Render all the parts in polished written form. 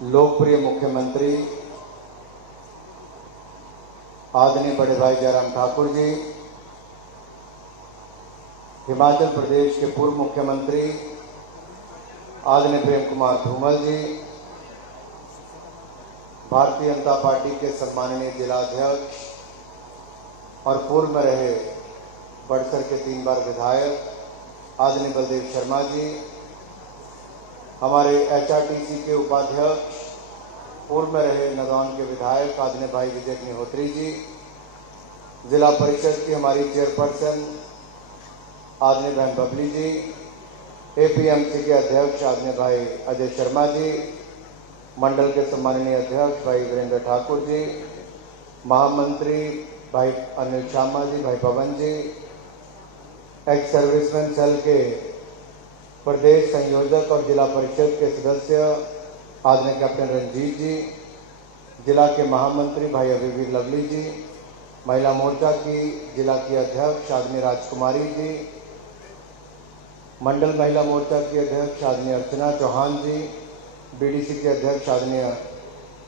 लोकप्रिय मुख्यमंत्री आदरणीय बड़े भाई जयराम ठाकुर जी, हिमाचल प्रदेश के पूर्व मुख्यमंत्री आदरणीय प्रेम कुमार धूमल जी, भारतीय जनता पार्टी के सम्माननीय जिलाध्यक्ष और पूर्व में रहे बड़सर के 3 बार विधायक आदरणीय बलदेव शर्मा जी, हमारे एचआरटीसी के उपाध्यक्ष पूर्व में रहे नदौन के विधायक आदरणीय भाई विजय अग्निहोत्री जी, जिला परिषद की हमारी चेयरपर्सन आदरणीय बहन बबली जी, एपीएमसी के अध्यक्ष आदरणीय भाई अजय शर्मा जी, मंडल के सम्माननीय अध्यक्ष भाई वीरेंद्र ठाकुर जी, महामंत्री भाई अनिल शामा जी, भाई पवन जी, एक्स सर्विसमैन सेल के प्रदेश संयोजक और जिला परिषद के सदस्य आदरणीय कैप्टन रंजीत जी, जिला के महामंत्री भाई अभिवीर लवली जी, महिला मोर्चा की जिला की अध्यक्ष आदरणीय राजकुमारी जी, मंडल महिला मोर्चा की अध्यक्ष आदरणीय अर्चना चौहान जी, बीडीसी के अध्यक्ष आदरणीय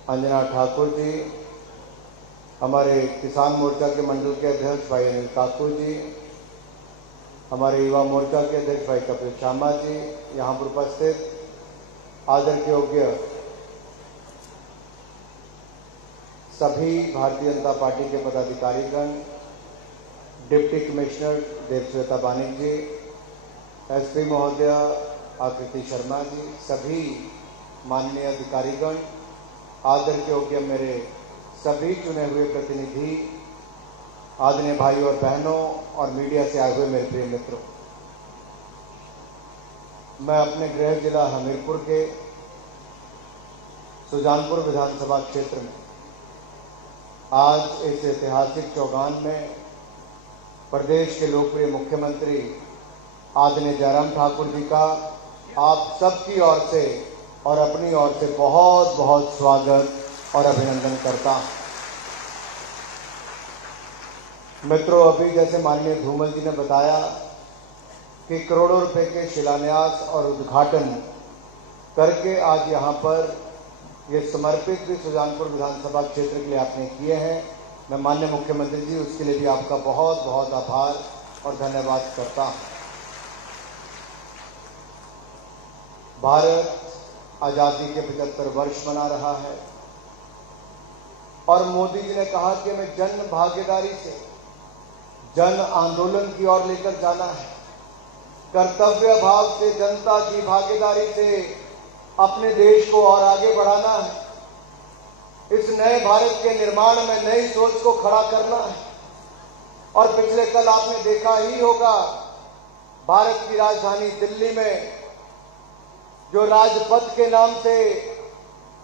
अंजना ठाकुर जी, हमारे किसान मोर्चा के मंडल के अध्यक्ष भाई अनिल ठाकुर जी, हमारे युवा मोर्चा के अध्यक्ष भाई कपिल शर्मा जी, यहाँ पर उपस्थित आदर के योग्य सभी भारतीय जनता पार्टी के पदाधिकारीगण, डिप्टी कमिश्नर देवश्वेता बानिक जी, एसपी महोदय आकृति शर्मा जी, सभी माननीय अधिकारीगण, आदर के योग्य मेरे सभी चुने हुए प्रतिनिधि, आदरणीय भाइयों और बहनों और मीडिया से आए हुए मेरे प्रिय मित्रों, मैं अपने गृह जिला हमीरपुर के सुजानपुर विधानसभा क्षेत्र में आज इस ऐतिहासिक चौगान में प्रदेश के लोकप्रिय मुख्यमंत्री आदरणीय जयराम ठाकुर जी का आप सबकी ओर से और अपनी ओर से बहुत बहुत स्वागत और अभिनंदन करता हूं। मित्रों, अभी जैसे माननीय धूमल जी ने बताया कि करोड़ों रुपए के शिलान्यास और उद्घाटन करके आज यहाँ पर ये समर्पित भी सुजानपुर विधानसभा क्षेत्र के लिए आपने किए हैं। मैं माननीय मुख्यमंत्री जी उसके लिए भी आपका बहुत बहुत आभार और धन्यवाद करता हूँ। भारत आज़ादी के 75 वर्ष मना रहा है और मोदी जी ने कहा कि हमें जन भागीदारी से जन आंदोलन की ओर लेकर जाना है, कर्तव्य भाव से जनता की भागीदारी से अपने देश को और आगे बढ़ाना है, इस नए भारत के निर्माण में नई सोच को खड़ा करना है। और पिछले कल आपने देखा ही होगा, भारत की राजधानी दिल्ली में जो राजपथ के नाम से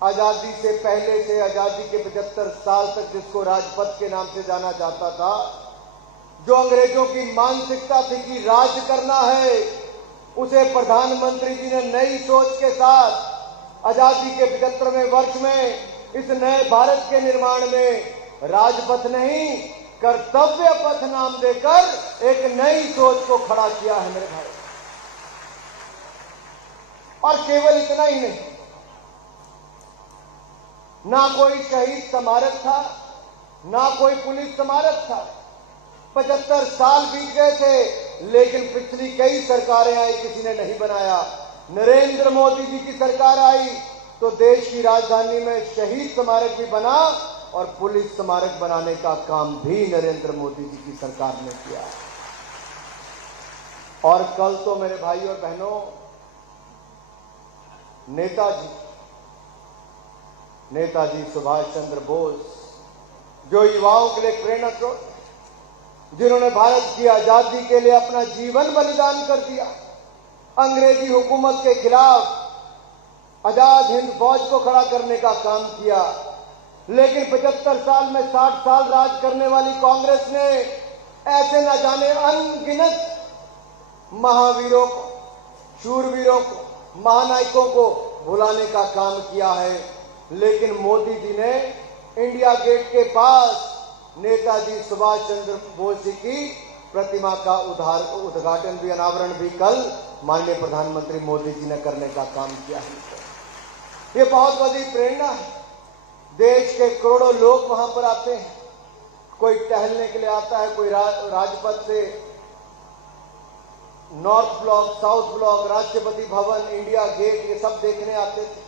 आजादी से पहले से आजादी के 75 साल तक जिसको राजपथ के नाम से जाना जाता था, जो अंग्रेजों की मानसिकता थी कि राज करना है, उसे प्रधानमंत्री जी ने नई सोच के साथ आजादी के 75वें वर्ष में इस नए भारत के निर्माण में राजपथ नहीं कर्तव्य पथ नाम देकर एक नई सोच को खड़ा किया है मेरे भाई। और केवल इतना ही नहीं, ना कोई शहीद स्मारक था, ना कोई पुलिस स्मारक था। 75 साल बीत गए थे, लेकिन पिछली कई सरकारें आई, किसी ने नहीं बनाया। नरेंद्र मोदी जी की सरकार आई तो देश की राजधानी में शहीद स्मारक भी बना और पुलिस स्मारक बनाने का काम भी नरेंद्र मोदी जी की सरकार ने किया। और कल तो मेरे भाई और बहनों, नेताजी सुभाष चंद्र बोस, जो युवाओं के लिए प्रेरणा स्रोत, जिन्होंने भारत की आजादी के लिए अपना जीवन बलिदान कर दिया, अंग्रेजी हुकूमत के खिलाफ आजाद हिंद फौज को खड़ा करने का काम किया। लेकिन 75 साल में 60 साल राज करने वाली कांग्रेस ने ऐसे न जाने अनगिनत महावीरों को, शूरवीरों को, महानायकों को भुलाने का काम किया है। लेकिन मोदी जी ने इंडिया गेट के पास नेताजी सुभाष चंद्र बोस जी की प्रतिमा का उद्घाटन भी, अनावरण भी कल माननीय प्रधानमंत्री मोदी जी ने करने का काम किया है। ये बहुत बड़ी प्रेरणा है। देश के करोड़ों लोग वहां पर आते हैं, कोई टहलने के लिए आता है, कोई राजपथ से north block, south block, Rashtrapati Bhavan, India gate, ये सब देखने आते थे।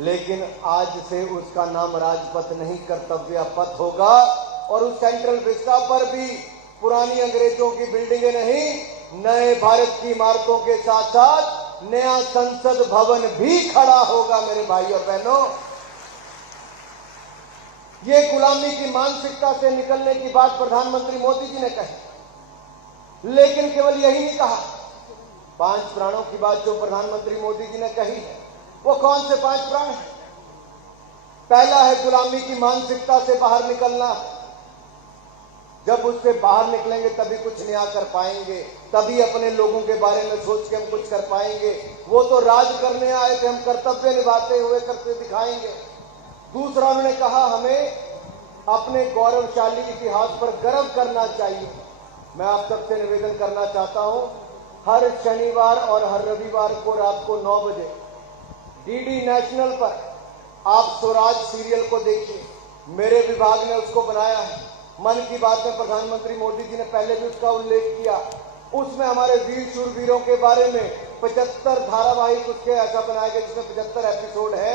लेकिन आज से उसका नाम राजपथ नहीं, कर्तव्य पथ होगा। और उस सेंट्रल विस्टा पर भी पुरानी अंग्रेजों की बिल्डिंगें नहीं, नए भारत की इमारतों के साथ साथ नया संसद भवन भी खड़ा होगा। मेरे भाई और बहनों, ये गुलामी की मानसिकता से निकलने की बात प्रधानमंत्री मोदी जी ने कही, लेकिन केवल यही नहीं कहा। 5 प्राणों की बात जो प्रधानमंत्री मोदी जी ने कही है, वो कौन से 5 प्राण हैं? पहला है गुलामी की मानसिकता से बाहर निकलना। जब उससे बाहर निकलेंगे तभी कुछ नया कर पाएंगे, तभी अपने लोगों के बारे में सोच के हम कुछ कर पाएंगे। वो तो राज करने आए थे, हम कर्तव्य निभाते हुए करते दिखाएंगे। दूसरा, उन्होंने कहा हमें अपने गौरवशाली इतिहास पर गर्व करना चाहिए। मैं आप सबसे निवेदन करना चाहता हूं, हर शनिवार और हर रविवार को रात को 9 बजे डीडी नेशनल पर आप स्वराज सीरियल को देखिए। मेरे विभाग ने उसको बनाया है। मन की बात में प्रधानमंत्री मोदी जी ने पहले भी उसका उल्लेख किया। उसमें हमारे वीर शूरवीरों के बारे में 75 धारावाहिक उसके ऐसा बनाए गए जिसमें 75 एपिसोड है।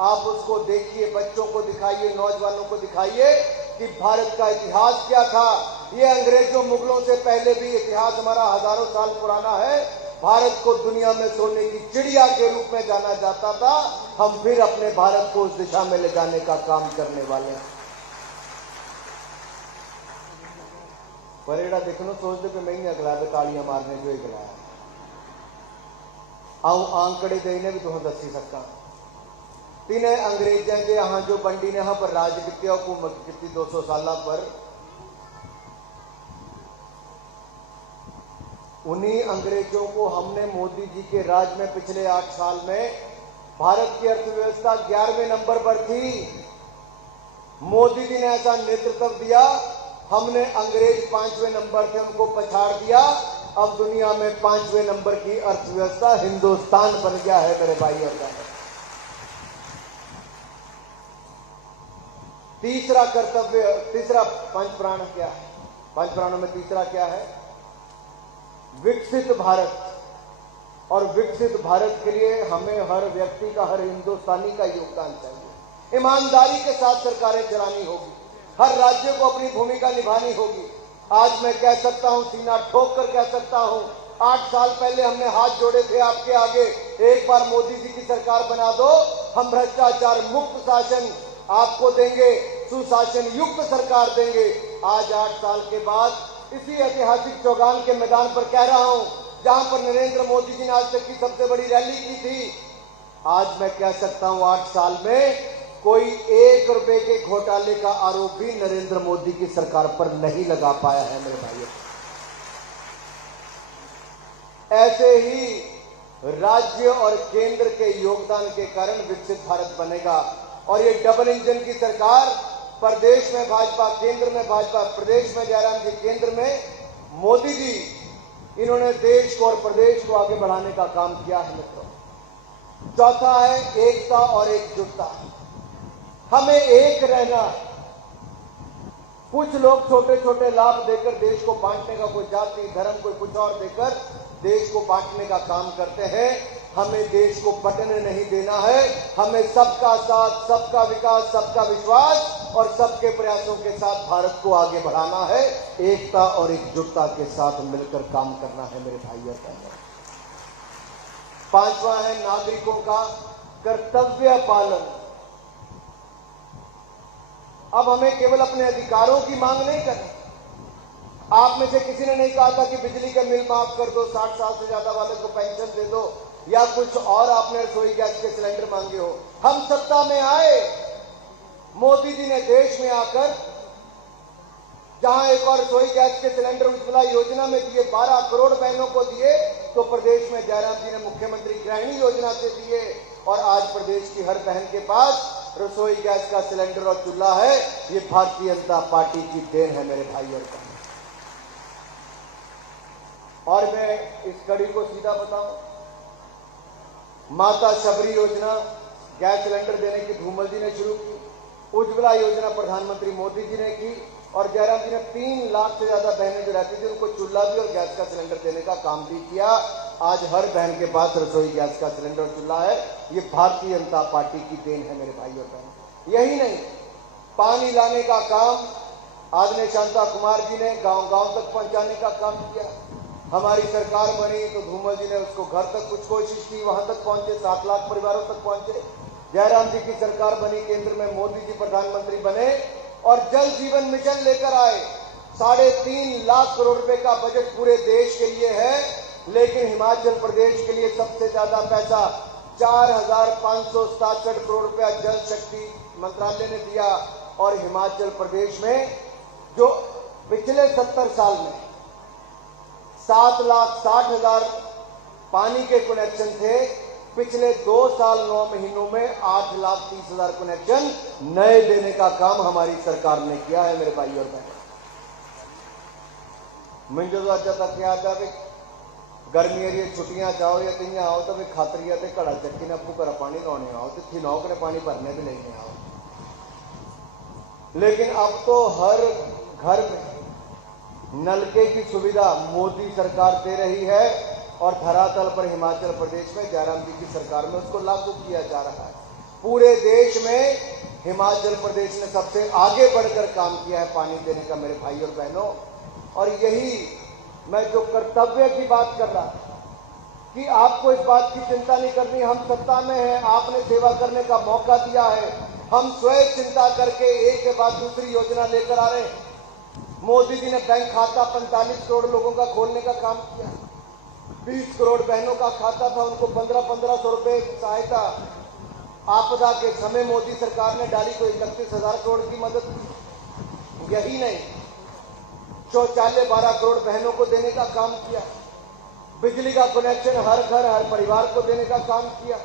आप उसको देखिए, बच्चों को दिखाइए, नौजवानों को दिखाइए कि भारत का इतिहास क्या था। ये अंग्रेजों मुगलों से पहले भी इतिहास हमारा हजारों साल पुराना है। भारत को दुनिया में सोने की चिड़िया के रूप में जाना जाता था। हम फिर अपने भारत को उस दिशा में ले जाने का काम करने वाले हैं। परेड़ा देखनो सोचते कि मैं ही अगला तालियां मारने जो एक गलाया आऊं आंकड़े देने भी तुम दसी सका। तीन अंग्रेजों के यहाँ जो बंडी ने यहाँ पर राज किया, हुकूमत की 200 साल पर, उन्हीं अंग्रेजों को हमने मोदी जी के राज में पिछले 8 साल में भारत की अर्थव्यवस्था 11वें नंबर पर थी। मोदी जी ने ऐसा नेतृत्व दिया, हमने अंग्रेज 5वें नंबर थे उनको पछाड़ दिया। अब दुनिया में 5वें नंबर की अर्थव्यवस्था हिंदुस्तान बन गया है। मेरे भाई और बहनों, तीसरा कर्तव्य, तीसरा 5 प्राण क्या है? 5 प्राणों में तीसरा क्या है? विकसित भारत। और विकसित भारत के लिए हमें हर व्यक्ति का, हर हिंदुस्तानी का योगदान चाहिए। ईमानदारी के साथ सरकारें चलानी होगी, हर राज्य को अपनी भूमिका निभानी होगी। आज मैं कह सकता हूं, सीना ठोक कर कह सकता हूं, 8 साल पहले हमने हाथ जोड़े थे आपके आगे, एक बार मोदी जी की सरकार बना दो, हम भ्रष्टाचार मुक्त शासन आपको देंगे, सुशासन युक्त सरकार देंगे। आज 8 साल के बाद इसी ऐतिहासिक चौगान के मैदान पर कह रहा हूं, जहां पर नरेंद्र मोदी जी ने आज तक की सबसे बड़ी रैली की थी, आज मैं कह सकता हूं 8 साल में कोई 1 रुपए के घोटाले का आरोप भी नरेंद्र मोदी की सरकार पर नहीं लगा पाया है। मेरे भाइयों, ऐसे ही राज्य और केंद्र के योगदान के कारण विकसित भारत बनेगा। और ये डबल इंजन की सरकार, प्रदेश में भाजपा, केंद्र में भाजपा, प्रदेश में जयराम जी, केंद्र में मोदी जी, इन्होंने देश को और प्रदेश को आगे बढ़ाने का काम किया है। मित्रों, चौथा है एकता और एकजुटता। हमें एक रहना। कुछ लोग छोटे छोटे लाभ देकर देश को बांटने का, कोई जाति धर्म कोई कुछ और देकर देश को बांटने का काम करते हैं। हमें देश को बंटने नहीं देना है। हमें सबका साथ, सबका विकास, सबका विश्वास और सबके प्रयासों के साथ भारत को आगे बढ़ाना है। एकता और एकजुटता के साथ मिलकर काम करना है मेरे भाई और बहनों। 5वां है नागरिकों का कर्तव्य पालन। अब हमें केवल अपने अधिकारों की मांग नहीं करनी। आप में से किसी ने नहीं कहा था कि बिजली का बिल माफ कर दो, 60 साल से ज्यादा वाले को पेंशन दे दो, या कुछ और आपने रसोई गैस के सिलेंडर मांगे हो। हम सत्ता में आए, मोदी जी ने देश में आकर जहां एक और रसोई गैस के सिलेंडर उज्ज्वला योजना में दिए, 12 करोड़ बहनों को दिए, तो प्रदेश में जयराम जी ने मुख्यमंत्री गृहिणी योजना से दिए। और आज प्रदेश की हर बहन के पास रसोई गैस का सिलेंडर और चूल्हा है। ये भारतीय जनता पार्टी की देन है मेरे भाई और बहनों। और मैं इस कड़ी को सीधा बताऊं, माता शबरी योजना गैस सिलेंडर देने की धूमल जी ने शुरू की, उज्ज्वला योजना प्रधानमंत्री मोदी जी ने की, और जयराम जी ने 3 लाख से ज्यादा बहनें जो रहती थी उनको चूल्हा भी और गैस का सिलेंडर देने का काम भी किया। आज हर बहन के पास रसोई गैस का सिलेंडर और चूल्हा है। ये भारतीय जनता पार्टी की देन है मेरे भाई और बहन। यही नहीं, पानी लाने का काम आदरणीय शांता कुमार जी ने गांव गांव तक पहुंचाने का काम किया। हमारी सरकार बनी तो धूमल जी ने उसको घर तक कुछ कोशिश की, वहां तक पहुंचे, 7 लाख परिवारों तक पहुंचे। जयराम जी की सरकार बनी, केंद्र में मोदी जी प्रधानमंत्री बने और जल जीवन मिशन लेकर आए। 3.5 लाख करोड़ रुपए का बजट पूरे देश के लिए है, लेकिन हिमाचल प्रदेश के लिए सबसे ज्यादा पैसा 4,567 करोड़ रुपया जल शक्ति मंत्रालय ने दिया। और हिमाचल प्रदेश में जो पिछले 70 साल में 7,60,000 पानी के कनेक्शन थे, पिछले 2 साल 9 महीनों में 8,30,000 कनेक्शन नए देने का काम हमारी सरकार ने किया है मेरे भाई और बहन। मुझे तो अच्छा तक याद है कि गर्मी एरिए छुट्टियां जाओ या तियां आओ तो खातरिया ते घड़ा चक्की ने आपको घर पानी लाने आओ तो थी नौक ने पानी भरने भी लेने आओ। लेकिन अब तो हर घर में नलके की सुविधा मोदी सरकार दे रही है और धरातल पर हिमाचल प्रदेश में जयराम जी की सरकार में उसको लागू किया जा रहा है। पूरे देश में हिमाचल प्रदेश ने सबसे आगे बढ़कर काम किया है पानी देने का मेरे भाई और बहनों। और यही मैं जो कर्तव्य की बात कर रहा कि आपको इस बात की चिंता नहीं करनी, हम सत्ता में हैं, आपने सेवा करने का मौका दिया है, हम स्वयं चिंता करके एक के बाद दूसरी योजना लेकर आ रहे हैं। मोदी जी ने बैंक खाता 45 करोड़ लोगों का खोलने का काम किया। 20 करोड़ बहनों का खाता था, उनको 1500 रुपए सहायता। आपदा के समय मोदी सरकार ने डाली तो 31,000 करोड़ की मदद की। यही नहीं, शौचालय 12 करोड़ बहनों को देने का काम किया। बिजली का कनेक्शन हर घर हर परिवार को देने का काम किया।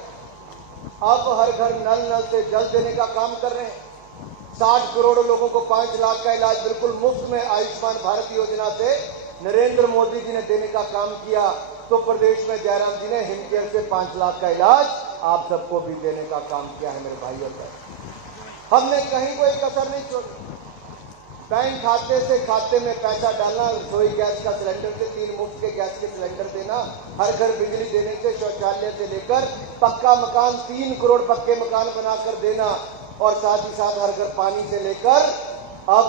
अब हर घर नल से जल देने का काम कर रहे हैं। 60 करोड़ लोगों को 5 लाख का इलाज बिल्कुल मुफ्त में आयुष्मान भारत योजना से नरेंद्र मोदी जी ने देने का काम किया। तो प्रदेश में जयराम जी ने हिमकेयर से 5 लाख का इलाज आप सबको भी देने का काम किया है मेरे भाई और बहन। हमने कहीं कोई कसर नहीं छोड़ी। बैंक खाते से खाते में पैसा डालना, रसोई गैस का सिलेंडर से 3 मुफ्त के गैस के सिलेंडर देना, हर घर बिजली देने से, शौचालय से लेकर पक्का मकान 3 करोड़ पक्के मकान बनाकर देना, और साथ ही साथ हर घर पानी से लेकर अब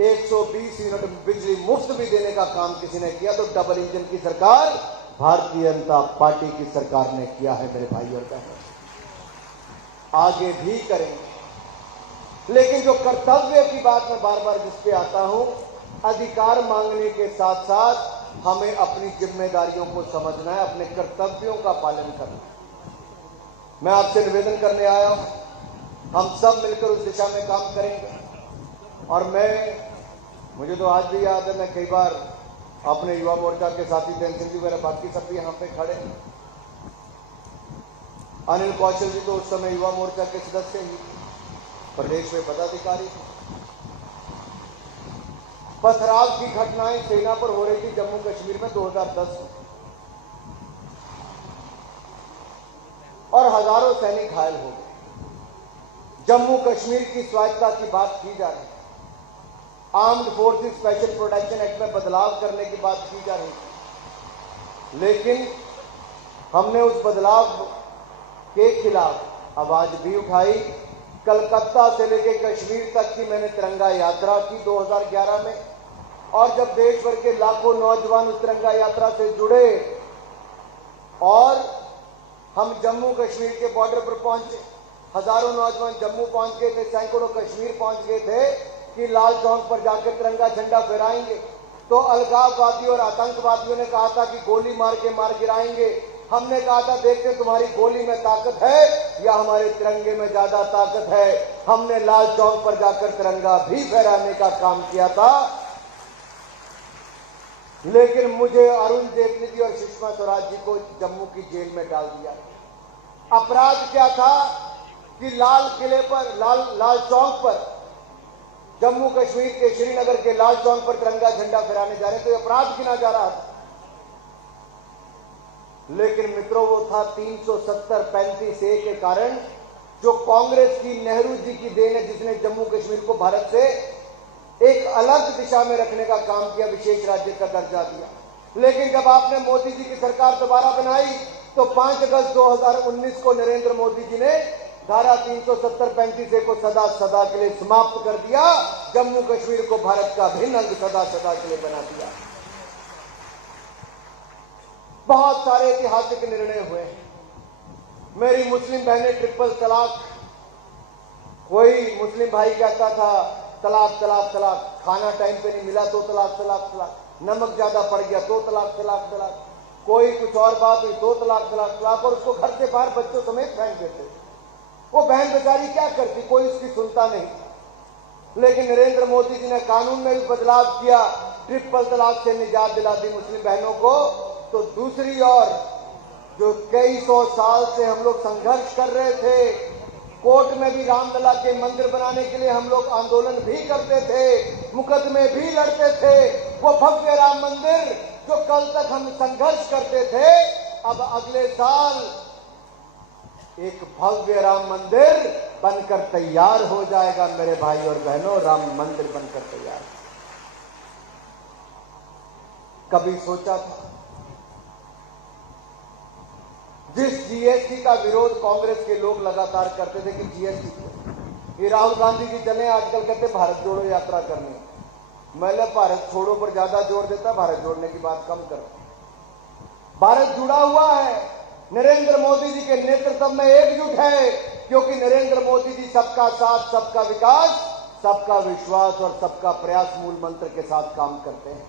120 यूनिट बिजली मुफ्त भी देने का काम किसी ने किया। तो डबल इंजन की सरकार भारतीय जनता पार्टी की सरकार ने किया है मेरे भाई और बहन। आगे भी करेंगे। लेकिन जो कर्तव्य की बात मैं बार बार जिस पे आता हूं, अधिकार मांगने के साथ साथ हमें अपनी जिम्मेदारियों को समझना है, अपने कर्तव्यों का पालन करना है। मैं आपसे निवेदन करने आया हूं, हम सब मिलकर उस दिशा में काम करेंगे। और मुझे तो आज भी याद है, मैं कई बार अपने युवा मोर्चा के साथी टेंशन जी वगैरह बाकी सब भी यहाँ पे खड़े, अनिल कौशल जी तो उस समय युवा मोर्चा के सदस्य ही, प्रदेश में पदाधिकारी। पथराव की घटनाएं सेना पर हो रही थी जम्मू कश्मीर में 2010 में, और हजारों सैनिक घायल हो गए। जम्मू कश्मीर की स्वायत्तता की बात की जा रही है, armed forces special protection act में बदलाव करने की बात की जा रही थी, लेकिन हमने उस बदलाव के खिलाफ आवाज भी उठाई। कलकत्ता से लेकर कश्मीर तक की मैंने तिरंगा यात्रा की 2011 में, और जब देश भर के लाखों नौजवान उस तिरंगा यात्रा से जुड़े और हम जम्मू कश्मीर के बॉर्डर पर पहुंचे, हजारों नौजवान जम्मू पहुंच गए थे, सैकड़ों कश्मीर पहुंच गए थे कि लाल चौक पर जाकर तिरंगा झंडा फहराएंगे। तो अलगाववादियों और आतंकवादियों ने कहा था कि गोली मार के मार गिराएंगे। हमने कहा था देखते तुम्हारी गोली में ताकत है या हमारे तिरंगे में ज्यादा ताकत है। हमने लाल चौक पर जाकर तिरंगा भी फहराने का काम किया था, लेकिन मुझे अरुण जेटली जी और सुषमा स्वराज जी को जम्मू की जेल में डाल दिया। अपराध क्या था कि लाल किले पर, लाल चौक पर, जम्मू कश्मीर के श्रीनगर के लाल चौक पर तिरंगा झंडा फहराने जा रहे थे, तो अपराध गिना जा रहा था। लेकिन मित्रों वो था 370-35 के कारण, जो कांग्रेस की, नेहरू जी की देन है, जिसने जम्मू कश्मीर को भारत से एक अलग दिशा में रखने का काम किया, विशेष राज्य का दर्जा दिया। लेकिन जब आपने मोदी जी की सरकार दोबारा बनाई तो 5 अगस्त 2019 को नरेंद्र मोदी जी ने धारा 370-35 को सदा सदा के लिए समाप्त कर दिया, जम्मू कश्मीर को भारत का भिन्न अंग सदा सदा के लिए बना दिया। बहुत सारे ऐतिहासिक निर्णय हुए। मेरी मुस्लिम बहनें ट्रिपल तलाक, कोई मुस्लिम भाई कहता था तलाक तलाक तलाक, खाना टाइम पे नहीं मिला तो तलाक तलाक तलाक, नमक ज्यादा पड़ गया तो तलाक तलाक तलाक, कोई कुछ और बात हुई तो तलाक तलाक तलाक, और उसको घर से बाहर बच्चों समेत फेंक देते। वो बहन बेचारी क्या करती, कोई उसकी सुनता नहीं। लेकिन नरेंद्र मोदी जी ने कानून में भी बदलाव किया, ट्रिपल तलाक से निजात दिला दी मुस्लिम बहनों को। तो दूसरी ओर जो कई सौ साल से हम लोग संघर्ष कर रहे थे, कोर्ट में भी रामलला के मंदिर बनाने के लिए हम लोग आंदोलन भी करते थे, मुकदमे भी लड़ते थे, वो भव्य राम मंदिर जो कल तक हम संघर्ष करते थे, अब अगले साल एक भव्य राम मंदिर बनकर तैयार हो जाएगा। मेरे भाई और बहनों, राम मंदिर बनकर तैयार। कभी सोचा था? जिस जीएसटी का विरोध कांग्रेस के लोग लगातार करते थे कि जीएसटी, ये राहुल गांधी जी चले आजकल कहते भारत जोड़ो यात्रा करनी। मैं भारत छोड़ो पर ज्यादा जोर देता, भारत जोड़ने की बात कम कर। भारत जुड़ा हुआ है, नरेंद्र मोदी जी के नेतृत्व में एकजुट है, क्योंकि नरेंद्र मोदी जी सबका साथ, सबका विकास, सबका विश्वास और सबका प्रयास मूल मंत्र के साथ काम करते हैं।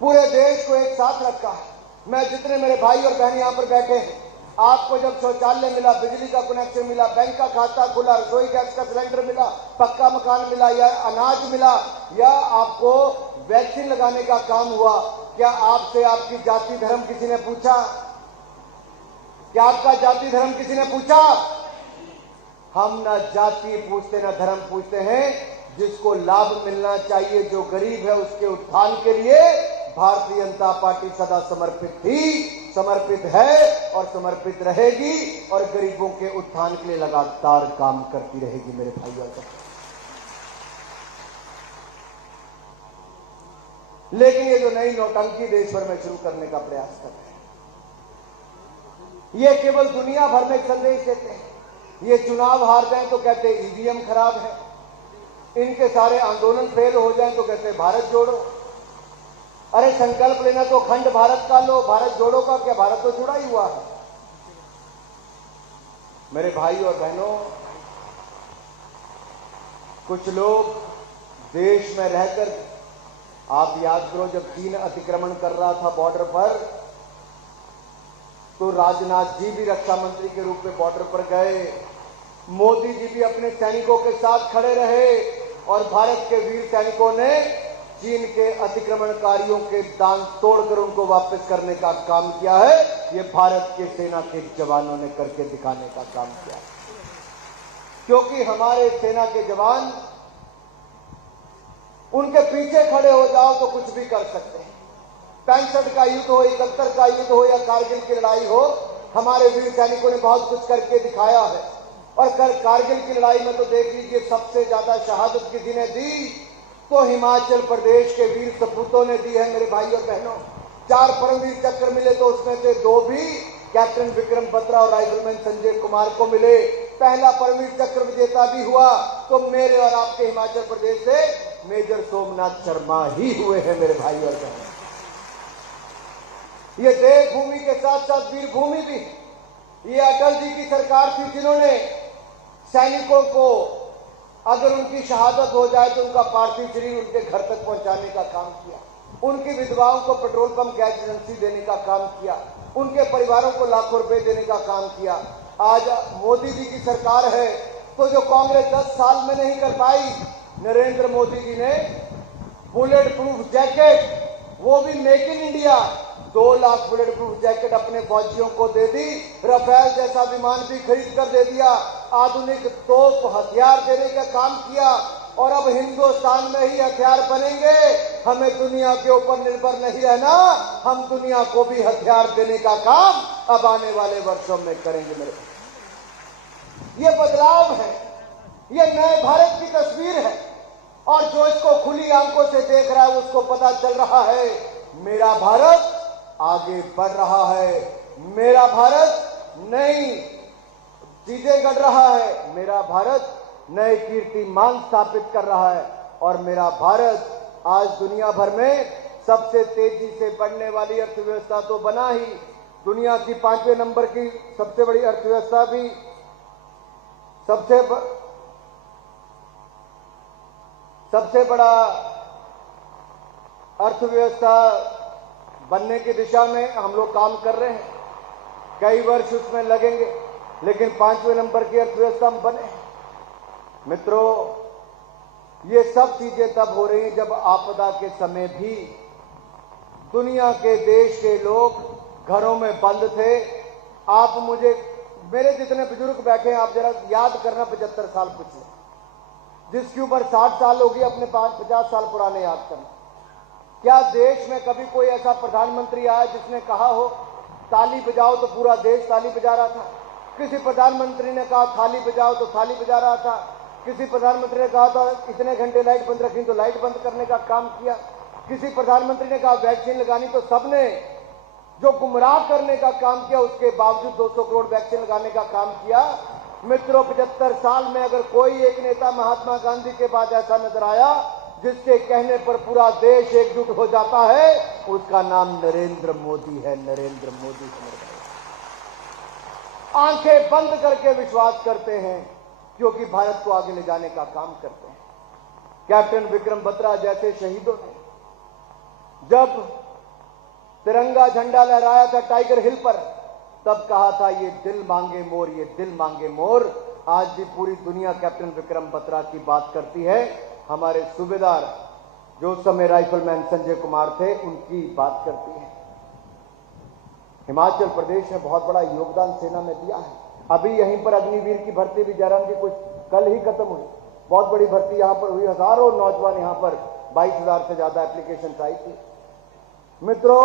पूरे देश को एक साथ रखा है। मैं जितने मेरे भाई और बहन यहां पर बैठे हैं, आपको जब शौचालय मिला, बिजली का कनेक्शन मिला, बैंक का खाता खुला, रसोई गैस का सिलेंडर मिला, पक्का मकान मिला, या अनाज मिला, या आपको वैक्सीन लगाने का काम हुआ, क्या आपसे आपकी जाति धर्म किसी ने पूछा? क्या आपका जाति धर्म किसी ने पूछा? हम ना जाति पूछते ना धर्म पूछते हैं। जिसको लाभ मिलना चाहिए, जो गरीब है, उसके उत्थान के लिए भारतीय जनता पार्टी सदा समर्पित थी, समर्पित है और समर्पित रहेगी, और गरीबों के उत्थान के लिए लगातार काम करती रहेगी। मेरे भाइयों और बहनों, लेकिन ये जो नई नौटंकी देश भर में शुरू करने का प्रयास कर रहे हैं, ये केवल दुनिया भर में संदेश देते हैं। ये चुनाव हार जाएं तो कहते ईवीएम खराब है, इनके सारे आंदोलन फेल हो जाएं तो कहते भारत जोड़ो। अरे संकल्प लेना तो अखंड भारत का लो, भारत जोड़ो का क्या? भारत तो जुड़ा ही हुआ है। मेरे भाई और बहनों, कुछ लोग देश में रहकर, आप याद करो जब चीन अतिक्रमण कर रहा था बॉर्डर पर, तो राजनाथ जी भी रक्षा मंत्री के रूप में बॉर्डर पर गए, मोदी जी भी अपने सैनिकों के साथ खड़े रहे, और भारत के वीर सैनिकों ने चीन के अतिक्रमणकारियों के दांत तोड़कर उनको वापस करने का काम किया है। ये भारत के सेना के जवानों ने करके दिखाने का काम किया, क्योंकि हमारे सेना के जवान, उनके पीछे खड़े हो जाओ तो कुछ भी कर सकते हैं। 65 का युद्ध हो, 71 का युद्ध हो, या कारगिल की लड़ाई हो, हमारे वीर सैनिकों ने बहुत कुछ करके दिखाया है। और कारगिल की लड़ाई में तो देख लीजिए, सबसे ज्यादा शहादत किसी ने दी तो हिमाचल प्रदेश के वीर सपूतों ने दी है। मेरे भाई और बहनों, 4 परमवीर चक्र मिले तो उसमें से 2 भी कैप्टन विक्रम बत्रा और राइफलमैन संजय कुमार को मिले। पहला परमवीर चक्र विजेता भी हुआ तो मेरे और आपके हिमाचल प्रदेश से मेजर सोमनाथ शर्मा ही हुए हैं। मेरे भाई और बहनों, ये देवभूमि के साथ साथ वीर भूमि भी। ये अटल जी की सरकार थी जिन्होंने सैनिकों को, अगर उनकी शहादत हो जाए तो उनका पार्थिव शरीर उनके घर तक पहुंचाने का काम किया, उनकी विधवाओं को पेट्रोल पंप गैस एजेंसी देने का काम किया, उनके परिवारों को लाखों रुपए देने का काम किया। आज मोदी जी की सरकार है तो जो कांग्रेस 10 साल में नहीं कर पाई, नरेंद्र मोदी जी ने बुलेट प्रूफ जैकेट, वो भी make in India, 2 lakh bullet proof jacket अपने फौजियों को दे दी। राफेल जैसा विमान भी खरीद कर दे दिया। आधुनिक तोप हथियार देने का काम किया। और अब हिंदुस्तान में ही हथियार बनेंगे। हमें दुनिया के ऊपर निर्भर नहीं रहना, हम दुनिया को भी हथियार देने का काम अब आने वाले वर्षों में करेंगे। मेरे ये बदलाव है, ये नए भारत की तस्वीर है, और जो इसको खुली आंखों से देख रहा है उसको पता चल रहा है मेरा भारत आगे बढ़ रहा है, मेरा भारत नई चीजें गढ़ रहा है, मेरा भारत नए कीर्तिमान स्थापित कर रहा है, और मेरा भारत आज दुनिया भर में सबसे तेजी से बढ़ने वाली अर्थव्यवस्था तो बना ही, दुनिया की 5वें नंबर की सबसे बड़ी अर्थव्यवस्था भी, सबसे बड़ा अर्थव्यवस्था बनने की दिशा में हम लोग काम कर रहे हैं। कई वर्ष उसमें लगेंगे, लेकिन 5वें नंबर की अर्थव्यवस्था हम बने। मित्रों, ये सब चीजें तब हो रही हैं जब आपदा के समय भी दुनिया के देश के लोग घरों में बंद थे। आप मुझे, मेरे जितने बुजुर्ग बैठे हैं, आप जरा याद करना 75 साल पिछले, जिसकी उम्र 60 साल होगी, अपने 50 साल पुराने याद करना। क्या देश में कभी कोई ऐसा प्रधानमंत्री आया जिसने कहा हो ताली बजाओ तो पूरा देश ताली बजा रहा था? किसी प्रधानमंत्री ने कहा थाली बजाओ तो थाली बजा रहा था? किसी प्रधानमंत्री ने कहा था इतने घंटे लाइट बंद रखी तो लाइट बंद करने का काम किया? किसी प्रधानमंत्री ने कहा वैक्सीन लगानी तो सबने जो गुमराह करने का काम किया, उसके बावजूद 200 करोड़ वैक्सीन लगाने का काम किया। मित्रों, 75 साल में अगर कोई एक नेता महात्मा गांधी के बाद ऐसा नजर आया जिसके कहने पर पूरा देश एकजुट हो जाता है, उसका नाम नरेंद्र मोदी है। नरेंद्र मोदी आंखें बंद करके विश्वास करते हैं, क्योंकि भारत को आगे ले जाने का काम करते हैं। कैप्टन विक्रम बत्रा जैसे शहीदों ने जब तिरंगा झंडा लहराया था टाइगर हिल पर, तब कहा था ये दिल मांगे मोर, ये दिल मांगे मोर। आज भी पूरी दुनिया कैप्टन विक्रम बत्रा की बात करती है। हमारे सूबेदार जो उस समय राइफलमैन संजय कुमार थे, उनकी बात करती है। हिमाचल प्रदेश ने बहुत बड़ा योगदान सेना में दिया है। अभी यहीं पर अग्निवीर की भर्ती भी जयराम जी कुछ कल ही खत्म हुई, बहुत बड़ी भर्ती यहां पर हुई। हजारों नौजवान यहां पर 22,000 से ज्यादा एप्लीकेशन आई थी। मित्रों,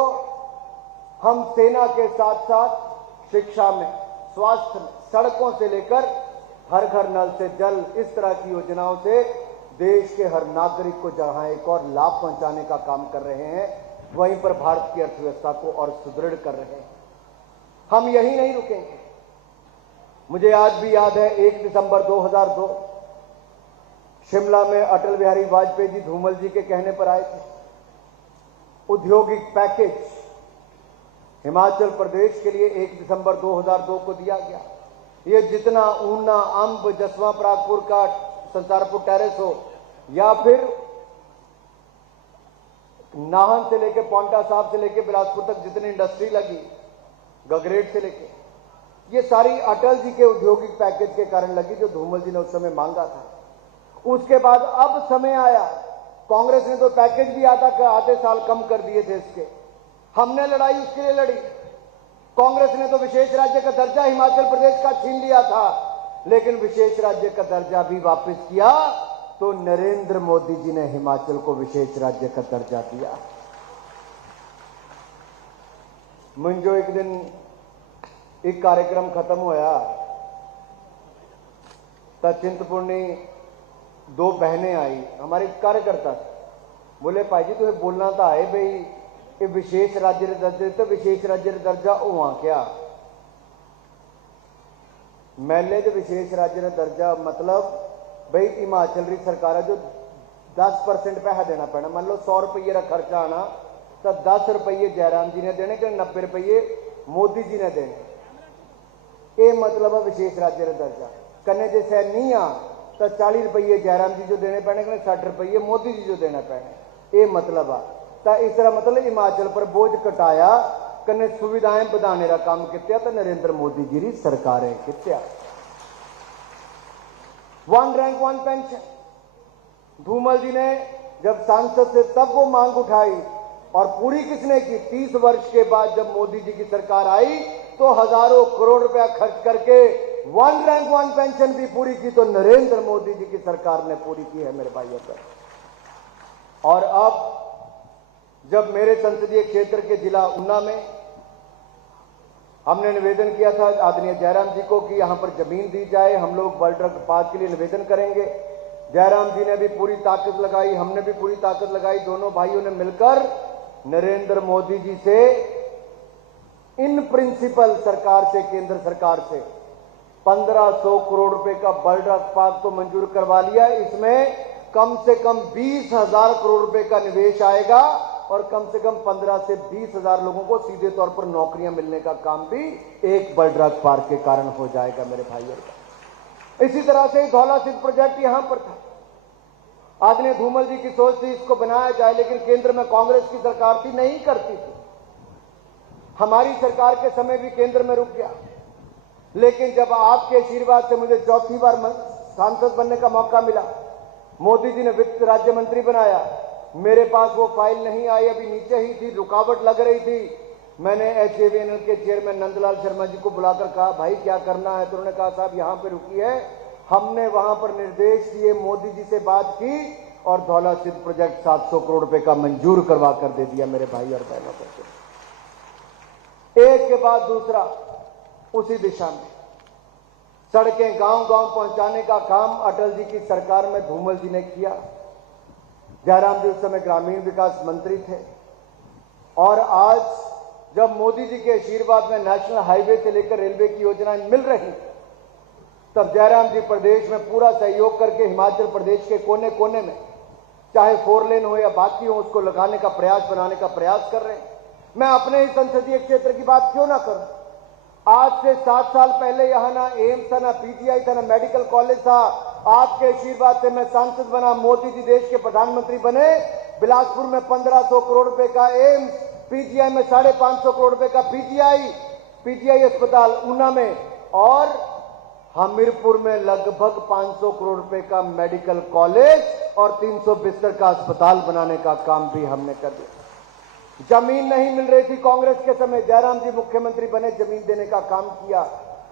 हम सेना के साथ साथ शिक्षा में, स्वास्थ्य में, सड़कों से लेकर हर घर नल से जल, इस तरह की योजनाओं से देश के हर नागरिक को जहां एक और लाभ पहुंचाने का काम कर रहे हैं, वहीं पर भारत की अर्थव्यवस्था को और सुदृढ़ कर रहे हैं। हम यही नहीं रुकेंगे। मुझे आज भी याद है 1 दिसंबर 2002 शिमला में अटल बिहारी वाजपेयी जी धूमल जी के कहने पर आए थे। औद्योगिक पैकेज हिमाचल प्रदेश के लिए 1 दिसंबर 2002 को दिया गया। ये जितना ऊना, अंब, जसवां परागपुर का संसारपुर टेरेस हो, या फिर नाहन से लेके पौंटा साहब से लेके बिलासपुर तक जितनी इंडस्ट्री लगी, गगरेट से लेके, ये सारी अटल जी के औद्योगिक पैकेज के कारण लगी, जो धूमल जी ने उस समय मांगा था। उसके बाद अब समय आया, कांग्रेस ने तो पैकेज भी आधे साल कम कर दिए थे इसके। हमने लड़ाई उसके लिए लड़ी। कांग्रेस ने तो विशेष राज्य का दर्जा हिमाचल प्रदेश का छीन लिया था, लेकिन विशेष राज्य का दर्जा भी वापस किया तो नरेंद्र मोदी जी ने हिमाचल को विशेष राज्य का दर्जा दिया। मुझे एक दिन एक कार्यक्रम खत्म होया तो चिंतपूर्णी 2 बहनें आई, हमारे कार्यकर्ता, बोले भाई जी तुम्हें बोलना तो आए भाई ये विशेष राज्य दर्जे, तो विशेष राज्य दर्जा हुआ क्या? मैंने जो विशेष राज्य दर्जा मतलब भाई हिमाचल री सरकार जो 10% पैसा देना पैना। मान लो 100 रुपये का खर्चा आना तो 10 रुपये जयराम जी ने देने कि 90 रुपये मोदी जी ने देने। ये मतलब है विशेष राज्य दर्जा। कन्ने जैसे नहीं आ तो 40 रुपये जयराम जी जो देने पैने, 60 रुपये मोदी जी जो देना पैने। ये मतलब आ तो इस तरह मतलब हिमाचल पर बोझ कटाया, कन्ने सुविधाएं बढ़ाने का काम किया तो नरेंद्र मोदी जी की सरकारें किया। 1 रैंक 1 पेंशन धूमल जी ने जब सांसद से तब वो मांग उठाई, और पूरी किसने की? 30 वर्ष के बाद जब मोदी जी की सरकार आई तो हजारों करोड़ रुपया खर्च करके वन रैंक वन पेंशन भी पूरी की तो नरेंद्र मोदी जी की सरकार ने पूरी की है मेरे भाइयों पर। और अब जब मेरे संसदीय क्षेत्र के जिला ऊना में हमने निवेदन किया था आदरणीय जयराम जी को कि यहां पर जमीन दी जाए, हम लोग वर्ल्ड ट्रक पार्क के लिए निवेदन करेंगे। जयराम जी ने भी पूरी ताकत लगाई, हमने भी पूरी ताकत लगाई, दोनों भाइयों ने मिलकर नरेंद्र मोदी जी से इन प्रिंसिपल सरकार से, केंद्र सरकार से 1500 करोड़ रुपए का वर्ल्ड ट्रक पार्क तो मंजूर करवा लिया। इसमें कम से कम 20,000 करोड़ रुपए का निवेश आएगा और कम से कम 15 से 20,000 लोगों को सीधे तौर पर नौकरियां मिलने का काम भी एक वर्ल्ड ट्रक पार्क के कारण हो जाएगा मेरे भाइयों। इसी तरह से धौला सिंह प्रोजेक्ट यहां पर था, आदरणीय धूमल जी की सोच थी इसको बनाया जाए, लेकिन केंद्र में कांग्रेस की सरकार थी, नहीं करती थी। हमारी सरकार के समय भी केंद्र में रुक गया, लेकिन जब आपके आशीर्वाद से मुझे चौथी बार सांसद बनने का मौका मिला, मोदी जी ने वित्त राज्य मंत्री बनाया, मेरे पास वो फाइल नहीं आई, अभी नीचे ही थी, रुकावट लग रही थी। मैंने HAVNL के चेयरमैन नंदलाल शर्मा जी को बुलाकर कहा भाई क्या करना है, तो उन्होंने कहा साहब यहां पे रुकी है। हमने वहां पर निर्देश दिए, मोदी जी से बात की और धौला सिंह प्रोजेक्ट 700 करोड़ रुपए का मंजूर करवा कर दे दिया मेरे भाई और बहनों को। एक के बाद दूसरा उसी दिशा में सड़कें गांव-गांव पहुंचाने का काम अटल जी की सरकार में धूमल जी ने किया। जयराम जी उस समय ग्रामीण विकास मंत्री थे और आज जब मोदी जी के आशीर्वाद में नेशनल हाईवे से लेकर रेलवे की योजनाएं मिल रही, तब जयराम जी प्रदेश में पूरा सहयोग करके हिमाचल प्रदेश के कोने कोने में चाहे 4 लेन हो या बाकी हो उसको लगाने का प्रयास, बनाने का प्रयास कर रहे हैं। मैं अपने ही संसदीय क्षेत्र की बात क्यों ना करूं। आज से 7 साल पहले यहां ना एम्स था, ना PGI था, ना मेडिकल कॉलेज था। आपके आशीर्वाद से मैं सांसद बना, मोदी जी देश के प्रधानमंत्री बने, बिलासपुर में 1500 करोड़ रुपए का एम्स, PGI में 550 करोड़ रुपए का PGI अस्पताल ऊना में, और हमीरपुर में लगभग 500 करोड़ रुपए का मेडिकल कॉलेज और 300 बिस्तर का अस्पताल बनाने का काम भी हमने कर दिया। जमीन नहीं मिल रही थी कांग्रेस के समय, जयराम जी मुख्यमंत्री बने, जमीन देने का काम किया।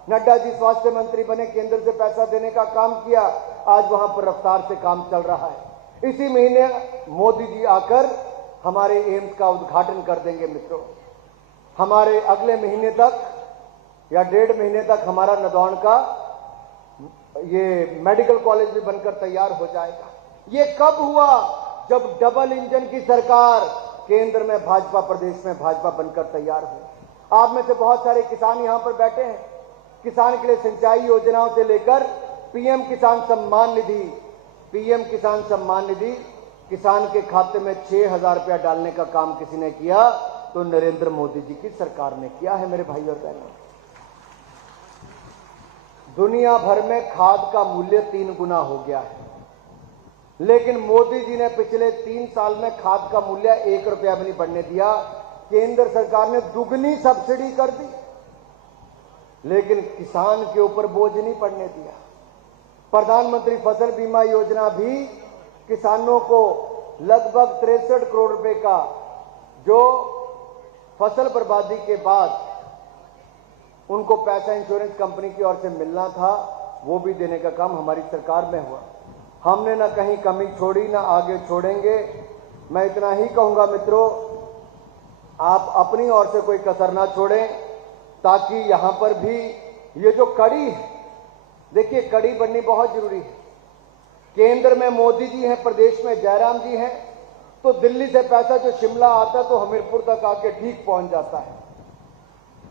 नड्डा जी स्वास्थ्य मंत्री बने, केंद्र से पैसा देने का काम किया। आज वहां पर रफ्तार से काम चल रहा है। इसी महीने मोदी जी आकर हमारे एम्स का उद्घाटन कर देंगे मित्रों। हमारे अगले महीने तक या 1.5 महीने तक हमारा नदौन का ये मेडिकल कॉलेज भी बनकर तैयार हो जाएगा। ये कब हुआ? जब डबल इंजन की सरकार केंद्र में भाजपा, प्रदेश में भाजपा बनकर तैयार हो। आप में से बहुत सारे किसान यहां पर बैठे हैं। किसान के लिए सिंचाई योजनाओं से लेकर PM किसान सम्मान निधि, किसान के खाते में 6,000 रुपया डालने का काम किसी ने किया तो नरेंद्र मोदी जी की सरकार ने किया है मेरे भाई और बहनों। दुनिया भर में खाद का मूल्य 3 गुना हो गया है, लेकिन मोदी जी ने पिछले 3 साल में खाद का मूल्य 1 रुपया भी नहीं बढ़ने दिया। केंद्र सरकार ने दुगनी सब्सिडी कर दी, लेकिन किसान के ऊपर बोझ नहीं पड़ने दिया। प्रधानमंत्री फसल बीमा योजना भी किसानों को लगभग 63 करोड़ रुपए का जो फसल बर्बादी के बाद उनको पैसा इंश्योरेंस कंपनी की ओर से मिलना था, वो भी देने का काम हमारी सरकार में हुआ। हमने ना कहीं कमी छोड़ी, ना आगे छोड़ेंगे। मैं इतना ही कहूंगा मित्रों, आप अपनी ओर से कोई कसर ना छोड़ें, ताकि यहां पर भी ये जो कड़ी है, देखिए कड़ी बननी बहुत जरूरी है। केंद्र में मोदी जी हैं, प्रदेश में जयराम जी हैं, तो दिल्ली से पैसा जो शिमला आता तो हमीरपुर तक आके ठीक पहुंच जाता है।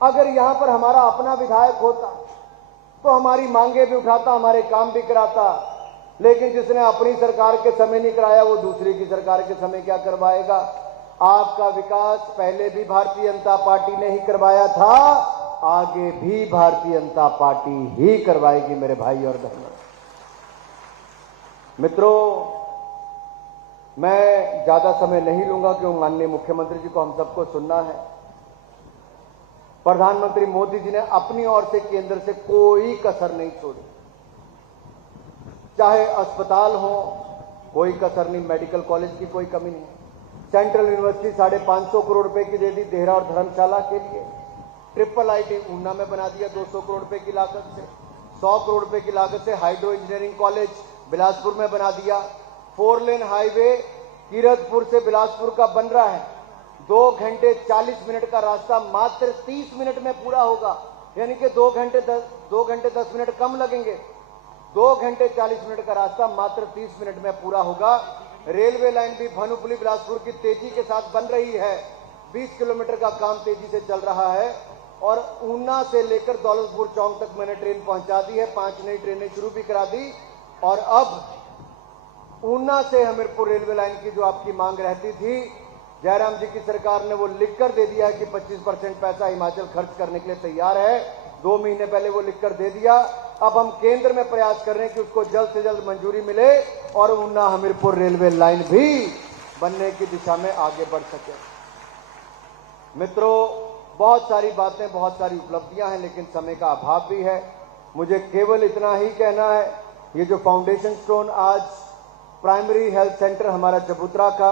अगर यहां पर हमारा अपना विधायक होता तो हमारी मांगे भी उठाता, हमारे काम भी कराता, लेकिन जिसने अपनी सरकार के समय नहीं कराया वो दूसरी की सरकार के समय क्या करवाएगा। आपका विकास पहले भी भारतीय जनता पार्टी ने ही करवाया था, आगे भी भारतीय जनता पार्टी ही करवाएगी मेरे भाई और बहनों। मित्रों, मैं ज्यादा समय नहीं लूंगा क्योंकि माननीय मुख्यमंत्री जी को हम सबको सुनना है। प्रधानमंत्री मोदी जी ने अपनी ओर से केंद्र से कोई कसर नहीं छोड़ी, चाहे अस्पताल हो कोई कसर नहीं, मेडिकल कॉलेज की कोई कमी नहीं। सेंट्रल यूनिवर्सिटी 550 करोड़ रुपए की दे दी देहरा और धर्मशाला के लिए। IIIT ऊना में बना दिया 200 करोड़ रुपए की लागत से। 100 करोड़ रुपए की लागत से हाइड्रो इंजीनियरिंग कॉलेज बिलासपुर में बना दिया। 4 लेन हाईवे कीरतपुर से बिलासपुर का बन रहा है। 2 घंटे 40 मिनट का रास्ता मात्र 30 मिनट में पूरा होगा, यानी कि 2 घंटे 10 मिनट कम लगेंगे। 2 घंटे 40 मिनट का रास्ता मात्र 30 मिनट में पूरा होगा। रेलवे लाइन भी भानुपल्ली बिलासपुर की तेजी के साथ बन रही है। 20 किलोमीटर का काम तेजी से चल रहा है और ऊना से लेकर दौलतपुर चौक तक मैंने ट्रेन पहुंचा दी है। 5 नई ट्रेनें शुरू भी करा दी और अब ऊना से हमीरपुर रेलवे लाइन की जो आपकी मांग रहती थी, जयराम जी की सरकार ने वो लिखकर दे दिया है कि 25% पैसा हिमाचल खर्च करने के लिए तैयार है। 2 महीने पहले वो लिखकर दे दिया। अब हम केंद्र में प्रयास कर रहे हैं कि उसको जल्द से जल्द मंजूरी मिले और ऊना हमीरपुर रेलवे लाइन भी बनने की दिशा में आगे बढ़ सके। मित्रों, बहुत सारी बातें, बहुत सारी उपलब्धियां हैं, लेकिन समय का अभाव भी है। मुझे केवल इतना ही कहना है, ये जो फाउंडेशन स्टोन आज प्राइमरी हेल्थ सेंटर हमारा चबूतरा का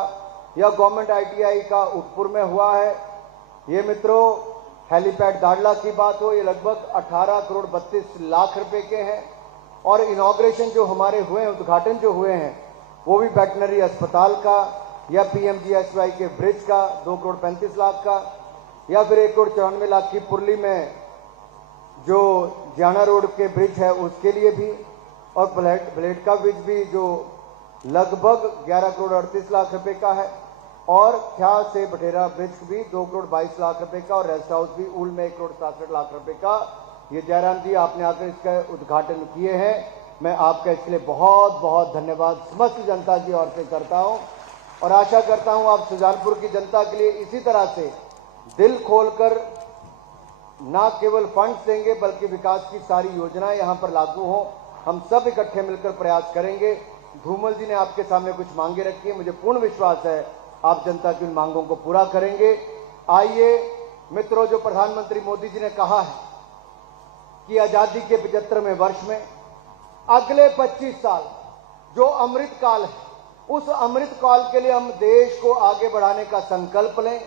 या गवर्नमेंट ITI का उदयपुर में हुआ है, ये मित्रों हेलीपैड दाड़ला की बात हो, ये लगभग 18 करोड़ 32 लाख रुपए के हैं। और इनॉग्रेशन जो हमारे हुए हैं, उद्घाटन जो हुए हैं, वो भी वेटनरी अस्पताल का या PMGSY के ब्रिज का 2 करोड़ 35 लाख का, या फिर 1 करोड़ 94 लाख की पुरली में जो जाना रोड के ब्रिज है उसके लिए भी, और ब्लेड का ब्रिज भी जो लगभग 11 करोड़ 38 लाख रुपए का है, और ख्या से बठेरा ब्रिज भी 2 करोड़ 22 लाख रुपए का, और रेस्ट हाउस भी ऊल में 1 करोड़ 67 लाख रुपए का। ये जयराम जी आपने आकर इसका उद्घाटन किए हैं, मैं आपका इसके लिए बहुत बहुत धन्यवाद समस्त जनता की ओर से करता हूं और आशा करता हूं आप सुजानपुर की जनता के लिए इसी तरह से दिल खोलकर ना केवल फंड्स देंगे बल्कि विकास की सारी योजनाएं यहां पर लागू हो। हम सब इकट्ठे मिलकर प्रयास करेंगे। धूमल जी ने आपके सामने कुछ मांगे रखी है, मुझे पूर्ण विश्वास है आप जनता की उन मांगों को पूरा करेंगे। आइए मित्रों, जो प्रधानमंत्री मोदी जी ने कहा है कि आजादी के 75वें वर्ष में अगले 25 साल जो अमृत काल है, उस अमृत काल के लिए हम देश को आगे बढ़ाने का संकल्प लें,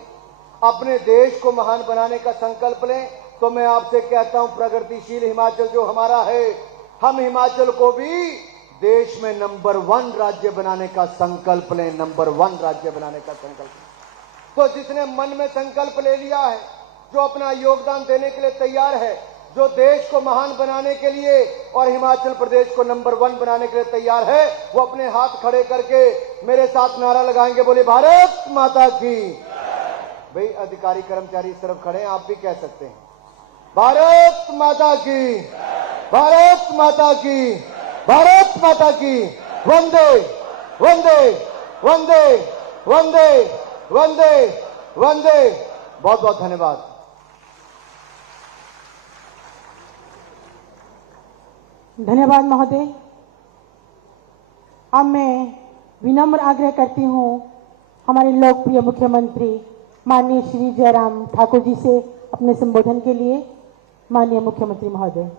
अपने देश को महान बनाने का संकल्प लें। तो मैं आपसे कहता हूं, प्रगतिशील हिमाचल जो हमारा है, हम हिमाचल को भी देश में नंबर 1 राज्य बनाने का संकल्प लें, नंबर 1 राज्य बनाने का संकल्प लें। तो जिसने मन में संकल्प ले लिया है, जो अपना योगदान देने के लिए तैयार है, जो देश को महान बनाने के लिए और हिमाचल प्रदेश को नंबर 1 बनाने के लिए तैयार है, वो अपने हाथ खड़े करके मेरे साथ नारा लगाएंगे, बोले भारत माता की। भाई अधिकारी कर्मचारी इस तरफ खड़े हैं, आप भी कह सकते हैं भारत माता की, भारत माता की, भारत माता की। वंदे वंदे वंदे वंदे वंदे वंदे। बहुत बहुत धन्यवाद। धन्यवाद महोदय। अब मैं विनम्र आग्रह करती हूं हमारे लोकप्रिय मुख्यमंत्री माननीय श्री जयराम ठाकुर जी से अपने संबोधन के लिए। माननीय मुख्यमंत्री महोदय।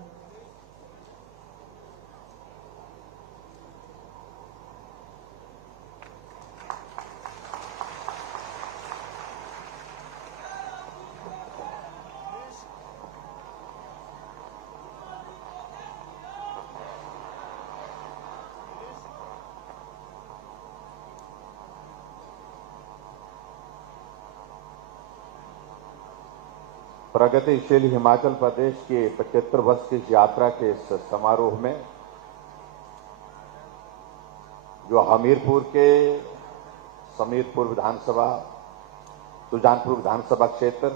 प्रगतिशील हिमाचल प्रदेश के 75 वर्ष की यात्रा के इस समारोह में जो हमीरपुर के समीरपुर विधानसभा, सुजानपुर विधानसभा क्षेत्र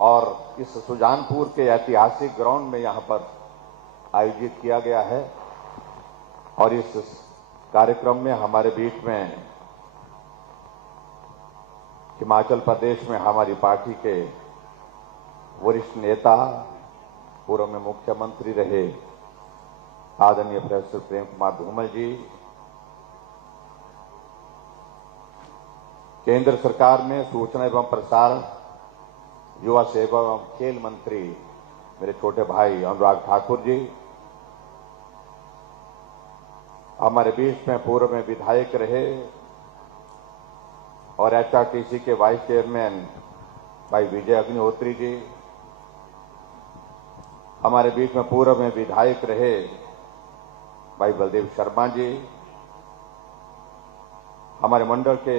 और इस सुजानपुर के ऐतिहासिक ग्राउंड में यहां पर आयोजित किया गया है, और इस कार्यक्रम में हमारे बीच में हिमाचल प्रदेश में हमारी पार्टी के वरिष्ठ नेता, पूर्व में मुख्यमंत्री रहे आदरणीय प्रोफेसर प्रेम कुमार धूमल जी, केंद्र सरकार में सूचना एवं प्रसारण, युवा सेवा एवं खेल मंत्री मेरे छोटे भाई अनुराग ठाकुर जी, हमारे बीच में पूर्व में विधायक रहे और HRTC के वाइस चेयरमैन भाई विजय अग्निहोत्री जी, हमारे बीच में पूर्व में विधायक रहे भाई बलदेव शर्मा जी, हमारे मंडल के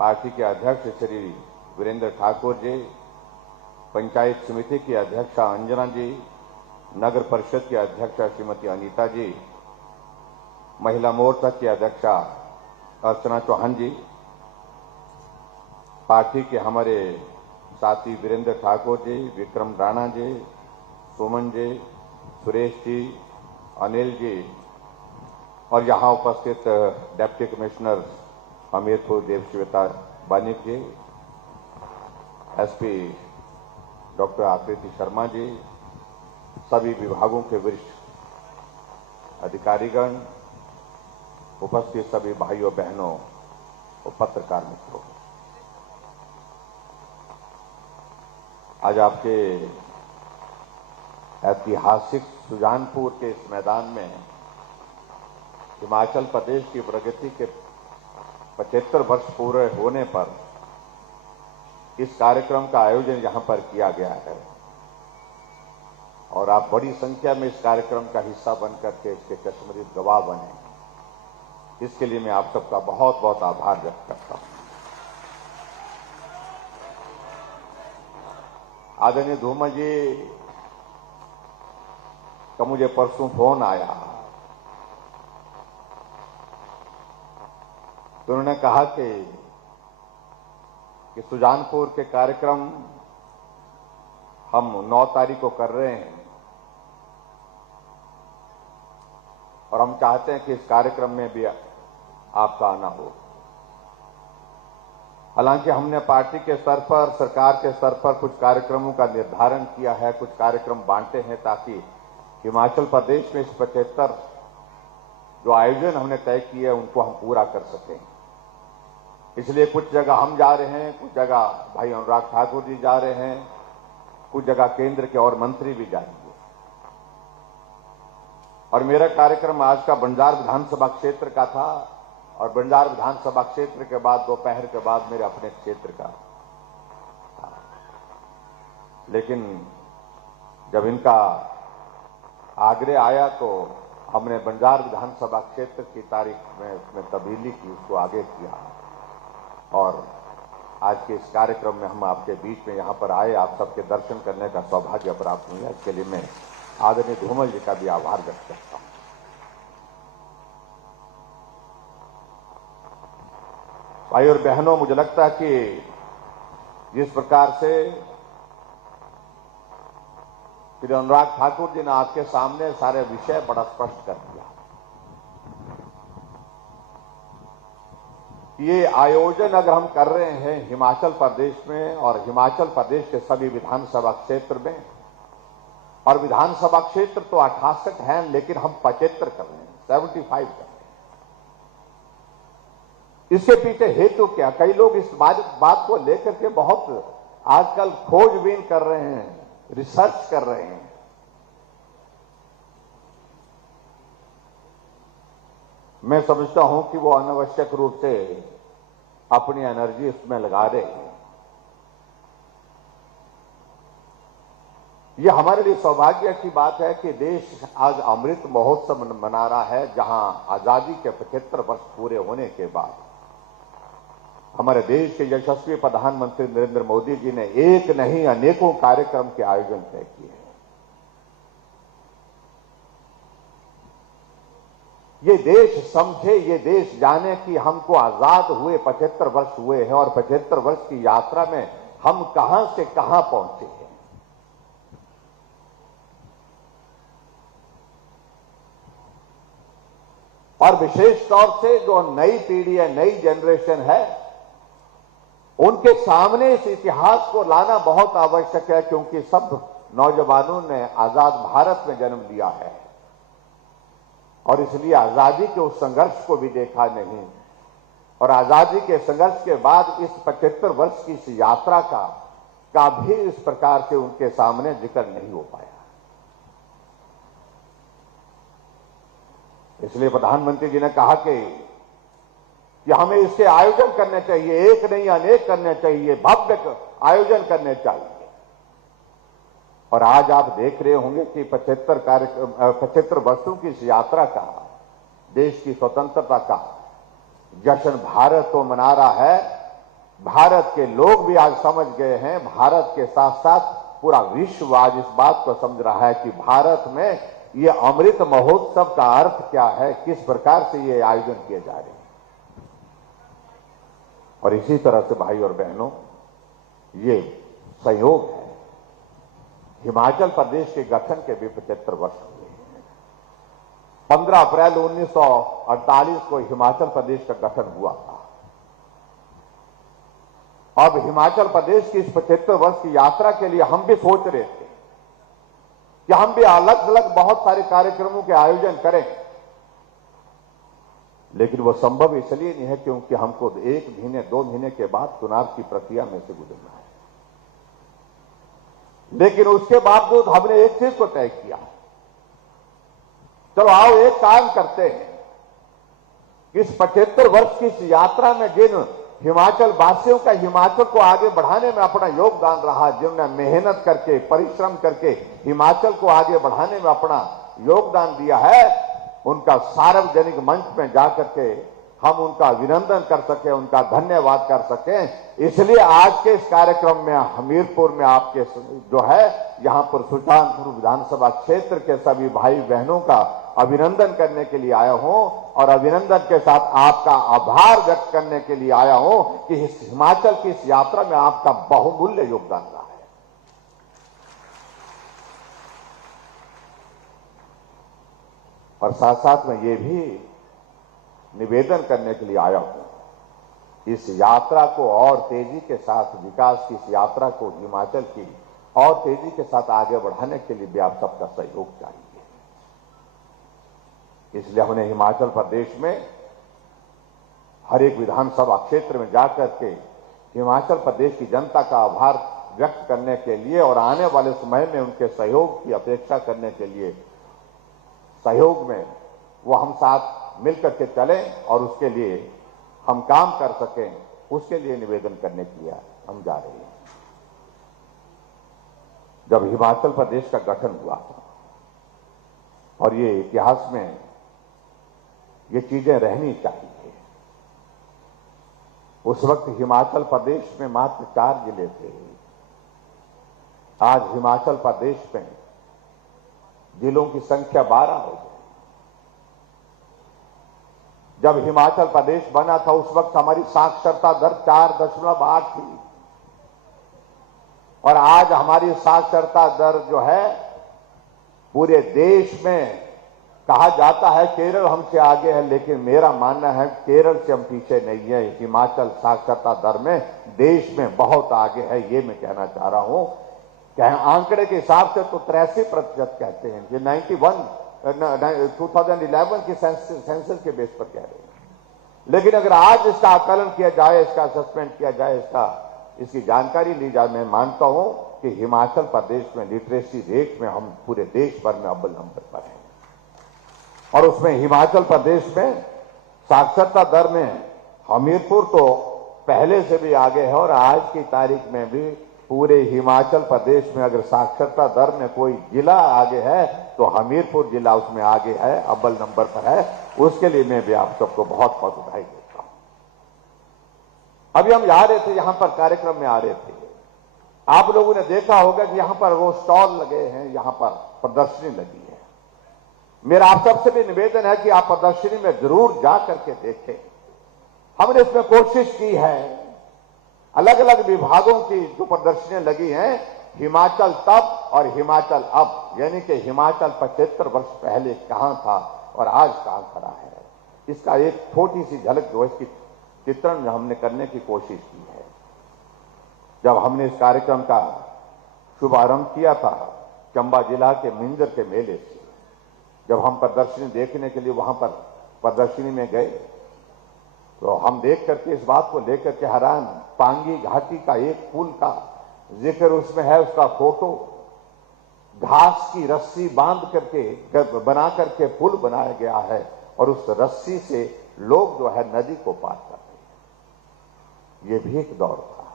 पार्टी के अध्यक्ष श्री वीरेंद्र ठाकुर जी, पंचायत समिति की अध्यक्षा अंजना जी, नगर परिषद की अध्यक्षा श्रीमती अनीता जी, महिला मोर्चा की अध्यक्षा अर्चना चौहान जी, पार्टी के हमारे साथी वीरेंद्र ठाकुर जी, विक्रम राणा जी, सुमन जी, सुरेश जी, अनिल जी और यहाँ उपस्थित डिप्टी कमिश्नर हमीरपुर देवश्वेता बानिक जी, एसपी डॉक्टर आकृति शर्मा जी, सभी विभागों के वरिष्ठ अधिकारीगण, उपस्थित सभी भाइयों बहनों और पत्रकार मित्रों, आज आपके ऐतिहासिक सुजानपुर के इस मैदान में हिमाचल प्रदेश की प्रगति के 75 वर्ष पूरे होने पर इस कार्यक्रम का आयोजन यहां पर किया गया है और आप बड़ी संख्या में इस कार्यक्रम का हिस्सा बनकर के इसके चश्मदीद गवाह बने। इसके लिए मैं आप सबका बहुत बहुत आभार व्यक्त करता हूं। आदरणीय धूमल जी का मुझे परसों फोन आया तो उन्होंने कहा कि सुजानपुर के कार्यक्रम हम 9 तारीख को कर रहे हैं और हम चाहते हैं कि इस कार्यक्रम में भी आपका आना हो। हालांकि हमने पार्टी के स्तर पर, सरकार के स्तर पर कुछ कार्यक्रमों का निर्धारण किया है, कुछ कार्यक्रम बांटे हैं ताकि हिमाचल प्रदेश में इस 75 जो आयोजन हमने तय किए हैं उनको हम पूरा कर सकें। इसलिए कुछ जगह हम जा रहे हैं, कुछ जगह भाई अनुराग ठाकुर जी जा रहे हैं, कुछ जगह केंद्र के और मंत्री भी जाएंगे। और मेरा कार्यक्रम आज का बंजार विधानसभा क्षेत्र का था और बंजार विधानसभा क्षेत्र के बाद दोपहर के बाद मेरे अपने क्षेत्र का था। लेकिन जब इनका आग्रह आया तो हमने बंजार विधानसभा क्षेत्र की तारीख में उसमें तब्दीली की, उसको आगे किया और आज के इस कार्यक्रम में हम आपके बीच में यहां पर आए, आप सबके दर्शन करने का सौभाग्य प्राप्त हुआ। इसके लिए मैं आदरणीय धूमल जी का भी आभार व्यक्त करता हूं। भाई और बहनों, मुझे लगता है कि जिस प्रकार से श्री अनुराग ठाकुर जी ने आपके सामने सारे विषय बड़ा स्पष्ट कर दिया। ये आयोजन अगर हम कर रहे हैं हिमाचल प्रदेश में और हिमाचल प्रदेश के सभी विधानसभा क्षेत्र में, और विधानसभा क्षेत्र तो 68 हैं लेकिन हम 75 कर रहे हैं, 75 कर रहे हैं। इसके पीछे हेतु क्या? कई लोग इस बात को लेकर के बहुत आजकल खोजबीन कर रहे हैं, रिसर्च कर रहे हैं। मैं समझता हूं कि वो अनावश्यक रूप से अपनी एनर्जी इसमें लगा रहे हैं। ये हमारे लिए सौभाग्य की बात है कि देश आज अमृत महोत्सव मना रहा है, जहां आजादी के 75 वर्ष पूरे होने के बाद हमारे देश के यशस्वी प्रधानमंत्री नरेंद्र मोदी जी ने एक नहीं अनेकों कार्यक्रम के आयोजन तय किए हैं। ये देश समझे, ये देश जाने कि हमको आजाद हुए 75 वर्ष हुए हैं और 75 वर्ष की यात्रा में हम कहां से कहां पहुंचे हैं। और विशेष तौर से जो नई पीढ़ी है, नई जनरेशन है, उनके सामने इस इतिहास को लाना बहुत आवश्यक है, क्योंकि सब नौजवानों ने आजाद भारत में जन्म लिया है और इसलिए आजादी के उस संघर्ष को भी देखा नहीं और आजादी के संघर्ष के बाद इस 75 वर्ष की इस यात्रा का भी इस प्रकार से उनके सामने जिक्र नहीं हो पाया। इसलिए प्रधानमंत्री जी ने कहा कि हमें इसके आयोजन करने चाहिए, एक नहीं अनेक करने चाहिए, भव्य आयोजन करने चाहिए। और आज आप देख रहे होंगे कि 75 वर्षों की इस यात्रा का, देश की स्वतंत्रता का जश्न भारत तो मना रहा है। भारत के लोग भी आज समझ गए हैं, भारत के साथ साथ पूरा विश्व आज इस बात को समझ रहा है कि भारत में ये अमृत महोत्सव का अर्थ क्या है, किस प्रकार से ये आयोजन किए जा रहे हैं। और इसी तरह से भाई और बहनों, ये संयोग है, हिमाचल प्रदेश के गठन के भी 75 वर्ष हुए हैं। 15 अप्रैल 1948 को हिमाचल प्रदेश का गठन हुआ था। अब हिमाचल प्रदेश की इस 75 वर्ष की यात्रा के लिए हम भी सोच रहे थे कि हम भी अलग अलग बहुत सारे कार्यक्रमों के आयोजन करें, लेकिन वो संभव इसलिए नहीं है क्योंकि हमको 1 महीने 2 महीने के बाद चुनाव की प्रक्रिया में से गुजरना है। लेकिन उसके बावजूद हमने एक चीज को तय किया, चलो आओ एक काम करते हैं, इस 75 वर्ष की इस यात्रा में जिन हिमाचल वासियों का हिमाचल को आगे बढ़ाने में अपना योगदान रहा, जिन्होंने मेहनत करके परिश्रम करके हिमाचल को आगे बढ़ाने में अपना योगदान दिया है, उनका सार्वजनिक मंच में जाकर के हम उनका अभिनंदन कर सके, उनका धन्यवाद कर सकें। इसलिए आज के इस कार्यक्रम में हमीरपुर में आपके जो है यहां पर सुल्तानपुर विधानसभा क्षेत्र के सभी भाई बहनों का अभिनंदन करने के लिए आया हूं और अभिनंदन के साथ आपका आभार व्यक्त करने के लिए आया हूं कि इस हिमाचल की इस यात्रा में आपका बहुमूल्य योगदान रहा है। और साथ साथ में ये भी निवेदन करने के लिए आया हूं, इस यात्रा को और तेजी के साथ, विकास की इस यात्रा को हिमाचल की और तेजी के साथ आगे बढ़ाने के लिए भी आप सबका सहयोग चाहिए। इसलिए हमने हिमाचल प्रदेश में हर एक विधानसभा क्षेत्र में जाकर के हिमाचल प्रदेश की जनता का आभार व्यक्त करने के लिए और आने वाले समय में उनके सहयोग की अपेक्षा करने के लिए, सहयोग में वो हम साथ मिलकर के चलें और उसके लिए हम काम कर सकें, उसके लिए निवेदन करने के लिए हम जा रहे हैं। जब हिमाचल प्रदेश का गठन हुआ था और ये इतिहास में ये चीजें रहनी चाहिए, उस वक्त हिमाचल प्रदेश में मात्र 4 जिले थे। आज हिमाचल प्रदेश में जिलों की संख्या 12 हो गई। जब हिमाचल प्रदेश बना था उस वक्त हमारी साक्षरता दर 4.8 थी और आज हमारी साक्षरता दर जो है पूरे देश में, कहा जाता है केरल हमसे आगे है, लेकिन मेरा मानना है केरल से हम पीछे नहीं है। हिमाचल साक्षरता दर में देश में बहुत आगे है, ये मैं कहना चाह रहा हूं। आंकड़े के हिसाब से तो 83% कहते हैं, ये 2011 की सेंसस के बेस पर कह रहे हैं। लेकिन अगर आज इसका आकलन किया जाए, इसका असेसमेंट किया जाए, इसकी जानकारी ली जाए, मैं मानता हूं कि हिमाचल प्रदेश में लिटरेसी रेट में हम पूरे देश भर में अव्वल नंबर पर हैं। और उसमें हिमाचल प्रदेश में साक्षरता दर में हमीरपुर तो पहले से भी आगे है और आज की तारीख में भी पूरे हिमाचल प्रदेश में अगर साक्षरता दर में कोई जिला आगे है तो हमीरपुर जिला उसमें आगे है, अव्वल नंबर पर है। उसके लिए मैं भी आप सबको बहुत बहुत बधाई देता हूं। अभी हम आ रहे थे, यहां पर कार्यक्रम में आ रहे थे, आप लोगों ने देखा होगा कि यहां पर वो स्टॉल लगे हैं, यहां पर प्रदर्शनी लगी है। मेरा आप सबसे भी निवेदन है कि आप प्रदर्शनी में जरूर जा करके देखें। हमने इसमें कोशिश की है, अलग अलग विभागों की जो प्रदर्शनियां लगी हैं, हिमाचल तब और हिमाचल अब, यानी कि हिमाचल 75 वर्ष पहले कहां था और आज कहां खड़ा है, इसका एक छोटी सी झलक जो इसकी चित्रण हमने करने की कोशिश की है। जब हमने इस कार्यक्रम का शुभारंभ किया था चंबा जिला के मिंजर के मेले से, जब हम प्रदर्शनी देखने के लिए वहां पर प्रदर्शनी में गए तो हम देख करके इस बात को लेकर के हैरान, पांगी घाटी का एक पुल का जिक्र उसमें है, उसका फोटो, घास की रस्सी बांध करके बना करके पुल बनाया गया है और उस रस्सी से लोग जो है नदी को पार करते हैं। ये भी एक दौर था।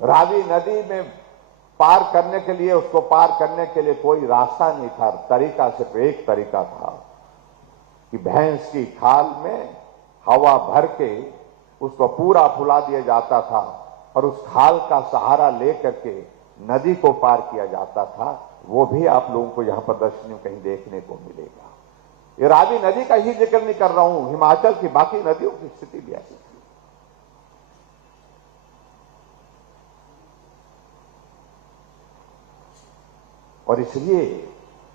रावी नदी में पार करने के लिए, उसको पार करने के लिए कोई रास्ता नहीं था, तरीका सिर्फ एक तरीका था कि भैंस की खाल में हवा भर के उसको पूरा फुला दिया जाता था और उस खाल का सहारा लेकर के नदी को पार किया जाता था। वो भी आप लोगों को यहां प्रदर्शनी में कहीं देखने को मिलेगा। ये रावी नदी का ही जिक्र नहीं कर रहा हूं, हिमाचल की बाकी नदियों की स्थिति भी ऐसी थी। और इसलिए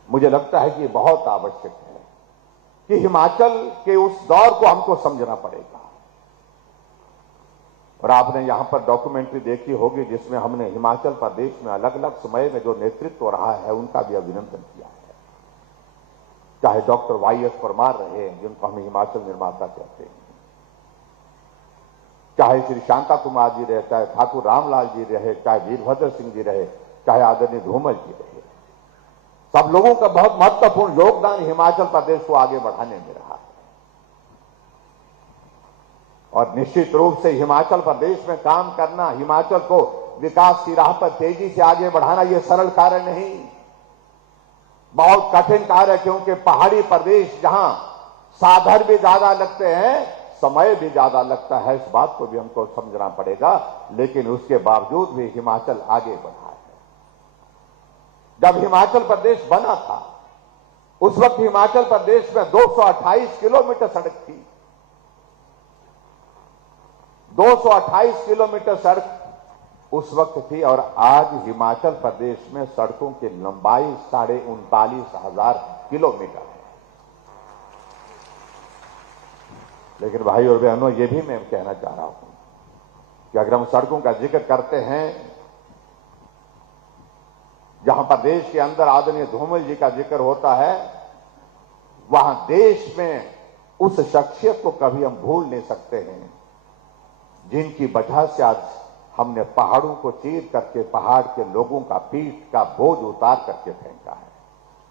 मुझे लगता है कि बहुत आवश्यक है कि हिमाचल के उस दौर को हमको समझना पड़ेगा। और आपने यहां पर डॉक्यूमेंट्री देखी होगी जिसमें हमने हिमाचल प्रदेश में अलग अलग समय में जो नेतृत्व रहा है उनका भी अभिनंदन किया है। चाहे डॉक्टर वाईएस परमार रहे जिनको हम हिमाचल निर्माता कहते हैं, चाहे श्री शांता कुमार जी रहे, चाहे ठाकुर रामलाल जी रहे, चाहे वीरभद्र सिंह जी रहे, चाहे आदरणीय धूमल जी रहे, सब लोगों का बहुत महत्वपूर्ण योगदान हिमाचल प्रदेश को आगे बढ़ाने में रहा है। और निश्चित रूप से हिमाचल प्रदेश में काम करना, हिमाचल को विकास की राह पर तेजी से आगे बढ़ाना, यह सरल कार्य नहीं, बहुत कठिन कार्य है। क्योंकि पहाड़ी प्रदेश जहां साधन भी ज्यादा लगते हैं, समय भी ज्यादा लगता है, इस बात को भी हमको समझना पड़ेगा। लेकिन उसके बावजूद भी हिमाचल आगे बढ़ा है। जब हिमाचल प्रदेश बना था उस वक्त हिमाचल प्रदेश में 228 किलोमीटर सड़क थी, 228 किलोमीटर सड़क उस वक्त थी। और आज हिमाचल प्रदेश में सड़कों की लंबाई 39,500 किलोमीटर है। लेकिन भाई और बहनों, ये भी मैं कहना चाह रहा हूं कि अगर हम सड़कों का जिक्र करते हैं, जहां प्रदेश के अंदर आदरणीय धूमल जी का जिक्र होता है, वहां देश में उस शख्सियत को कभी हम भूल नहीं सकते हैं जिनकी वजह से आज हमने पहाड़ों को चीर करके पहाड़ के लोगों का पीठ का बोझ उतार करके फेंका है।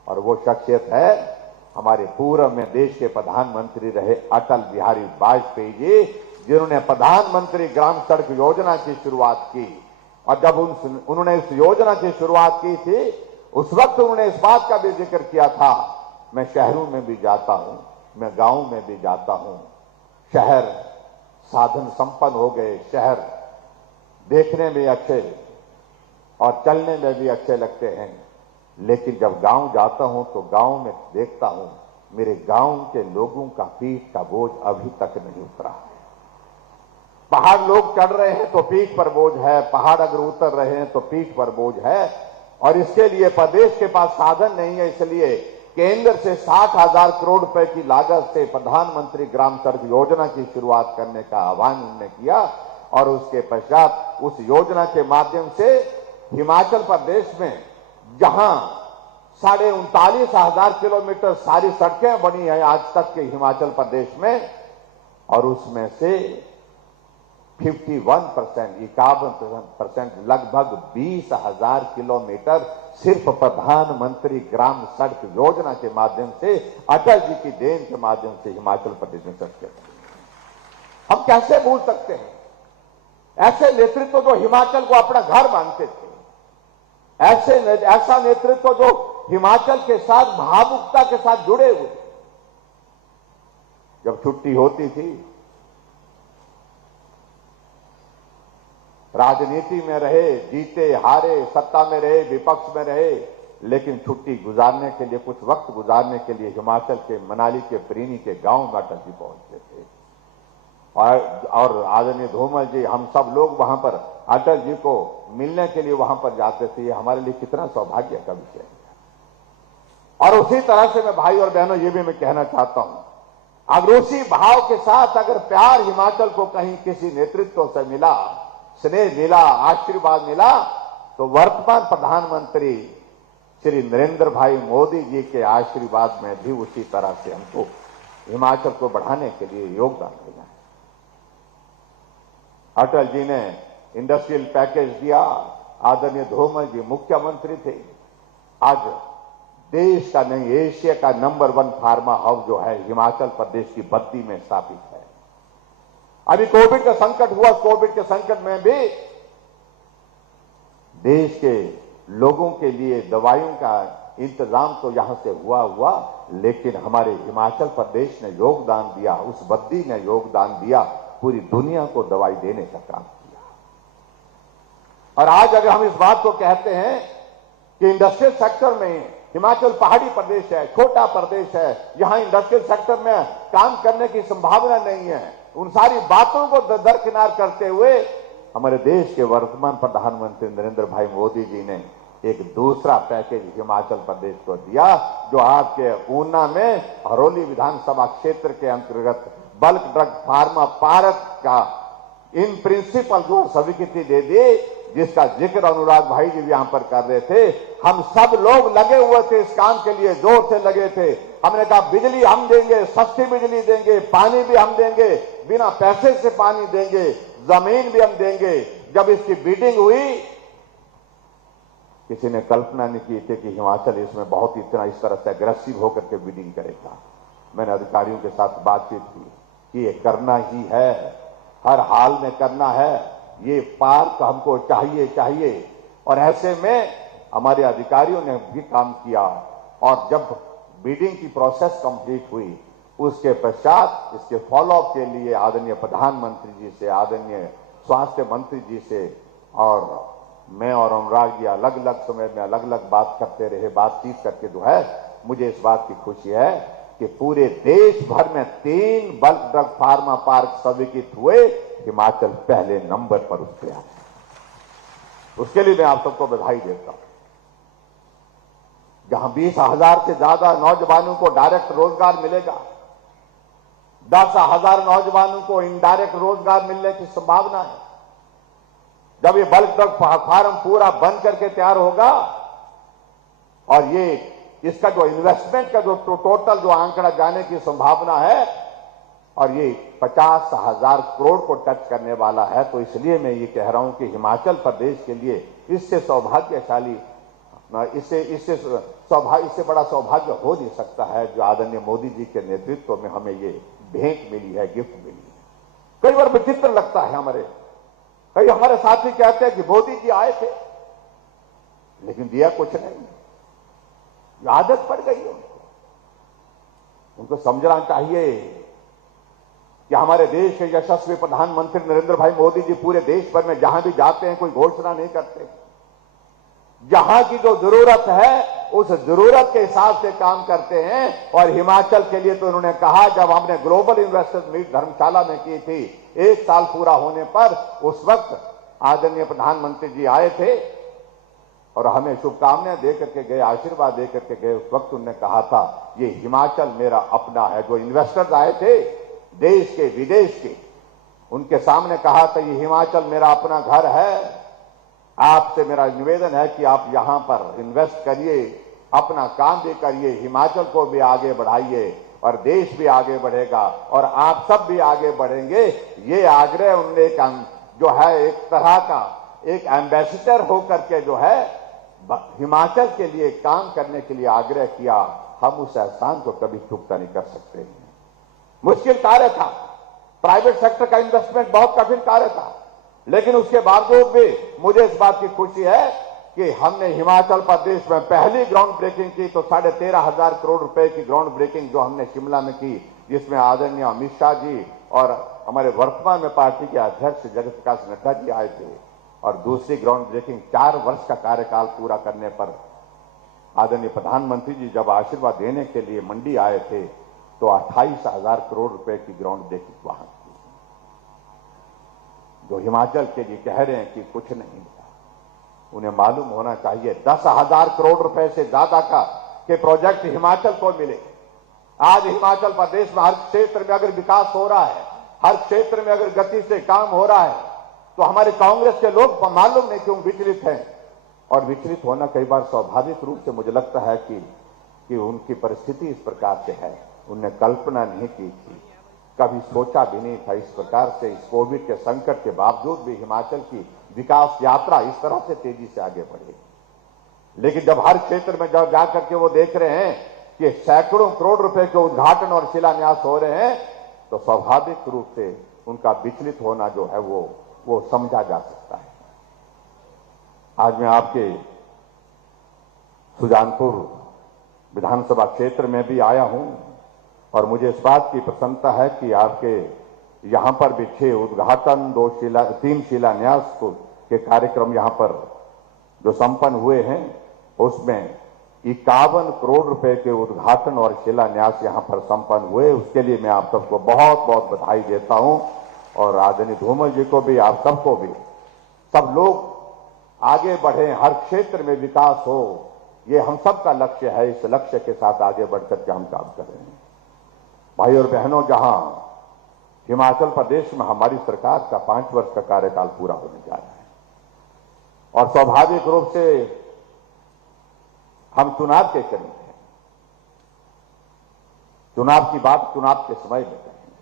और वो शख्सियत है हमारे पूर्व में देश के प्रधानमंत्री रहे अटल बिहारी वाजपेयी जी, जिन्होंने प्रधानमंत्री ग्राम सड़क योजना की शुरुआत की। और जब उन्होंने इस योजना की शुरुआत की थी, उस वक्त उन्होंने इस बात का भी जिक्र किया था, मैं शहरों में भी जाता हूं, मैं गांव में भी जाता हूं, शहर साधन संपन्न हो गए, शहर देखने में अच्छे और चलने में भी अच्छे लगते हैं, लेकिन जब गांव जाता हूं तो गांव में देखता हूं मेरे गांव के लोगों का पीठ का बोझ अभी तक नहीं उतरा है। पहाड़ लोग चढ़ रहे हैं तो पीठ पर बोझ है, पहाड़ अगर उतर रहे हैं तो पीठ पर बोझ है। और इसके लिए प्रदेश के पास साधन नहीं है, इसलिए केंद्र से 60,000 करोड़ रुपए की लागत से प्रधानमंत्री ग्राम सड़क योजना की शुरुआत करने का आह्वान उन्होंने किया। और उसके पश्चात उस योजना के माध्यम से हिमाचल प्रदेश में जहां 39,500 किलोमीटर सारी सड़कें बनी हैं आज तक के हिमाचल प्रदेश में, और उसमें से 51% लगभग 20,000 किलोमीटर सिर्फ प्रधानमंत्री ग्राम सड़क योजना के माध्यम से, अटल जी की देन के माध्यम से हिमाचल प्रदेश में सड़कें बनी। हम कैसे भूल सकते हैं ऐसे नेतृत्व जो हिमाचल को अपना घर मानते थे, ऐसा नेतृत्व जो हिमाचल के साथ भावुकता के साथ जुड़े हुए। जब छुट्टी होती थी, राजनीति में रहे, जीते हारे, सत्ता में रहे, विपक्ष में रहे, लेकिन छुट्टी गुजारने के लिए, कुछ वक्त गुजारने के लिए हिमाचल के मनाली के प्रीनी के गांव में अटल जी पहुंचते थे। और आदरणीय धूमल जी, हम सब लोग वहां पर अटल जी को मिलने के लिए वहां पर जाते थे। ये हमारे लिए कितना सौभाग्य का विषय है। और उसी तरह से मैं भाई और बहनों ये भी मैं कहना चाहता हूं, अगर उसी भाव के साथ अगर प्यार हिमाचल को कहीं किसी नेतृत्व से मिला, स्नेह मिला, आशीर्वाद मिला, तो वर्तमान प्रधानमंत्री श्री नरेंद्र भाई मोदी जी के आशीर्वाद में भी उसी तरह से हमको हिमाचल को बढ़ाने के लिए योगदान देना है। अटल जी ने इंडस्ट्रियल पैकेज दिया, आदरणीय धूमल जी मुख्यमंत्री थे। आज देश का नहीं, एशिया का नंबर 1 फार्मा हाउस जो है हिमाचल प्रदेश की बद्दी में स्थापित है। अभी कोविड का संकट हुआ, कोविड के संकट में भी देश के लोगों के लिए दवाइयों का इंतजाम तो यहां से हुआ, लेकिन हमारे हिमाचल प्रदेश ने योगदान दिया, उस बद्दी ने योगदान दिया, पूरी दुनिया को दवाई देने का काम किया। और आज अगर हम इस बात को कहते हैं कि इंडस्ट्रियल सेक्टर में हिमाचल पहाड़ी प्रदेश है, छोटा प्रदेश है, यहां इंडस्ट्रियल सेक्टर में काम करने की संभावना नहीं है, उन सारी बातों को दरकिनार करते हुए हमारे देश के वर्तमान प्रधानमंत्री नरेंद्र भाई मोदी जी ने एक दूसरा पैकेज हिमाचल प्रदेश को दिया, जो आपके ऊना में हरोली विधानसभा क्षेत्र के अंतर्गत बल्क ड्रग फार्मा पार्क का इन प्रिंसिपल जो स्वीकृति दे दी, जिसका जिक्र अनुराग भाई जी भी यहां पर कर रहे थे। हम सब लोग लगे हुए थे इस काम के लिए, जोर से लगे थे। हमने कहा बिजली हम देंगे, सस्ती बिजली देंगे, पानी भी हम देंगे, बिना पैसे से पानी देंगे, जमीन भी हम देंगे। जब इसकी बिडिंग हुई, किसी ने कल्पना नहीं की थी कि हिमाचल इसमें बहुत इतना इस तरह से अग्रेसिव होकर के बिडिंग करेगा। मैंने अधिकारियों के साथ बातचीत की कि ये करना ही है, हर हाल में करना है, ये पार्क हमको चाहिए। और ऐसे में हमारे अधिकारियों ने भी काम किया, और जब बिडिंग की प्रोसेस कंप्लीट हुई, उसके पश्चात इसके फॉलोअप के लिए आदरणीय प्रधानमंत्री जी से, आदरणीय स्वास्थ्य मंत्री जी से और मैं और अनुराग जी अलग अलग समय में अलग अलग बात करते रहे। बातचीत करके जो है मुझे इस बात की खुशी है कि पूरे देश भर में 3 बल्क ड्रग फार्मा पार्क स्वीकृत हुए, हिमाचल पहले नंबर पर उस पे आया। उसके लिए मैं आप सबको बधाई देता हूं। जहां 20,000 से ज्यादा नौजवानों को डायरेक्ट रोजगार मिलेगा, 10,000 नौजवानों को इनडायरेक्ट रोजगार मिलने की संभावना है। जब ये बल्क ड्रग फार्म पूरा बन करके तैयार होगा, और ये इसका जो इन्वेस्टमेंट का जो टोटल जो आंकड़ा जाने की संभावना है, और ये 50,000 करोड़ को टच करने वाला है, तो इसलिए मैं ये कह रहा हूं कि हिमाचल प्रदेश के लिए इससे सौभाग्यशाली, इससे बड़ा सौभाग्य हो नहीं सकता है, जो आदरणीय मोदी जी के नेतृत्व में हमें ये भेंट मिली है, गिफ्ट मिली है। कई बार विचित्र लगता है, कई हमारे साथी कहते हैं कि मोदी जी आए थे लेकिन दिया कुछ नहीं। आदत पड़ गई है उनको समझना चाहिए कि हमारे देश के यशस्वी प्रधानमंत्री नरेंद्र भाई मोदी जी पूरे देश भर में जहां भी जाते हैं कोई घोषणा नहीं करते। जहां की जो जरूरत है उस जरूरत के हिसाब से काम करते हैं। और हिमाचल के लिए तो उन्होंने कहा, जब हमने ग्लोबल इन्वेस्टर्स मीट धर्मशाला में की थी, 1 साल पूरा होने पर उस वक्त आदरणीय प्रधानमंत्री जी आए थे और हमें शुभकामनाएं दे करके गए, आशीर्वाद दे करके गए। उस वक्त उन्होंने कहा था ये हिमाचल मेरा अपना है। जो इन्वेस्टर्स आए थे देश के विदेश के, उनके सामने कहा था ये हिमाचल मेरा अपना घर है, आपसे मेरा निवेदन है कि आप यहां पर इन्वेस्ट करिए, अपना काम भी करिए, हिमाचल को भी आगे बढ़ाइए और देश भी आगे बढ़ेगा और आप सब भी आगे बढ़ेंगे। ये आग्रह उन्होंने जो है एक तरह का एक एम्बेसडर होकर के जो है हिमाचल के लिए काम करने के लिए आग्रह किया। हम उस एहसान को कभी चुकता नहीं कर सकते। मुश्किल कार्य था, प्राइवेट सेक्टर का इन्वेस्टमेंट बहुत कठिन कार्य था, लेकिन उसके बावजूद भी मुझे इस बात की खुशी है कि हमने हिमाचल प्रदेश में पहली ग्राउंड ब्रेकिंग की तो 13,500 करोड़ रुपए की ग्राउंड ब्रेकिंग जो हमने शिमला में की, जिसमें आदरणीय अमित शाह जी और हमारे वर्तमान में पार्टी के अध्यक्ष जगत प्रकाश नड्डा जी आए थे। और दूसरी ग्राउंड ब्रेकिंग 4 वर्ष का कार्यकाल पूरा करने पर आदरणीय प्रधानमंत्री जी जब आशीर्वाद देने के लिए मंडी आए थे तो 28,000 करोड़ रुपए की ग्राउंड ब्रेकिंग वहां की। जो हिमाचल के लिए कह रहे हैं कि कुछ नहीं, उन्हें मालूम होना चाहिए 10,000 करोड़ रुपए से ज्यादा का के प्रोजेक्ट हिमाचल को मिले। आज हिमाचल प्रदेश में हर क्षेत्र में अगर विकास हो रहा है, हर क्षेत्र में अगर गति से काम हो रहा है, तो हमारे कांग्रेस के लोग मालूम नहीं क्यों विचलित हैं। और विचलित होना कई बार स्वाभाविक रूप से मुझे लगता है कि उनकी परिस्थिति इस प्रकार से है। उन्हें कल्पना नहीं की थी, कभी सोचा भी नहीं था इस प्रकार से इस कोविड के संकट के बावजूद भी हिमाचल की विकास यात्रा इस तरह से तेजी से आगे बढ़ेगी। लेकिन जब हर क्षेत्र में जब जाकर के वो देख रहे हैं कि सैकड़ों करोड़ रुपए के उद्घाटन और शिलान्यास हो रहे हैं, तो स्वाभाविक रूप से उनका विचलित होना जो है वो समझा जा सकता है। आज मैं आपके सुजानपुर विधानसभा क्षेत्र में भी आया हूं और मुझे इस बात की प्रसन्नता है कि आपके यहां पर भी 6 उद्घाटन 3 शिलान्यास के कार्यक्रम यहां पर जो संपन्न हुए हैं उसमें 51 करोड़ रुपए के उद्घाटन और शिलान्यास यहां पर संपन्न हुए। उसके लिए मैं आप सबको बहुत बहुत बधाई देता हूं और आदरणीय धूमल जी को भी, आप सबको भी, सब लोग आगे बढ़े, हर क्षेत्र में विकास हो, ये हम सबका लक्ष्य है। इस लक्ष्य के साथ आगे बढ़कर के हम काम कर रहे हैं। भाई और बहनों, जहां हिमाचल प्रदेश में हमारी सरकार का 5 वर्ष का कार्यकाल पूरा होने जा रहा है और स्वाभाविक रूप से हम चुनाव के करीब हैं। चुनाव की बात चुनाव के समय में करेंगे,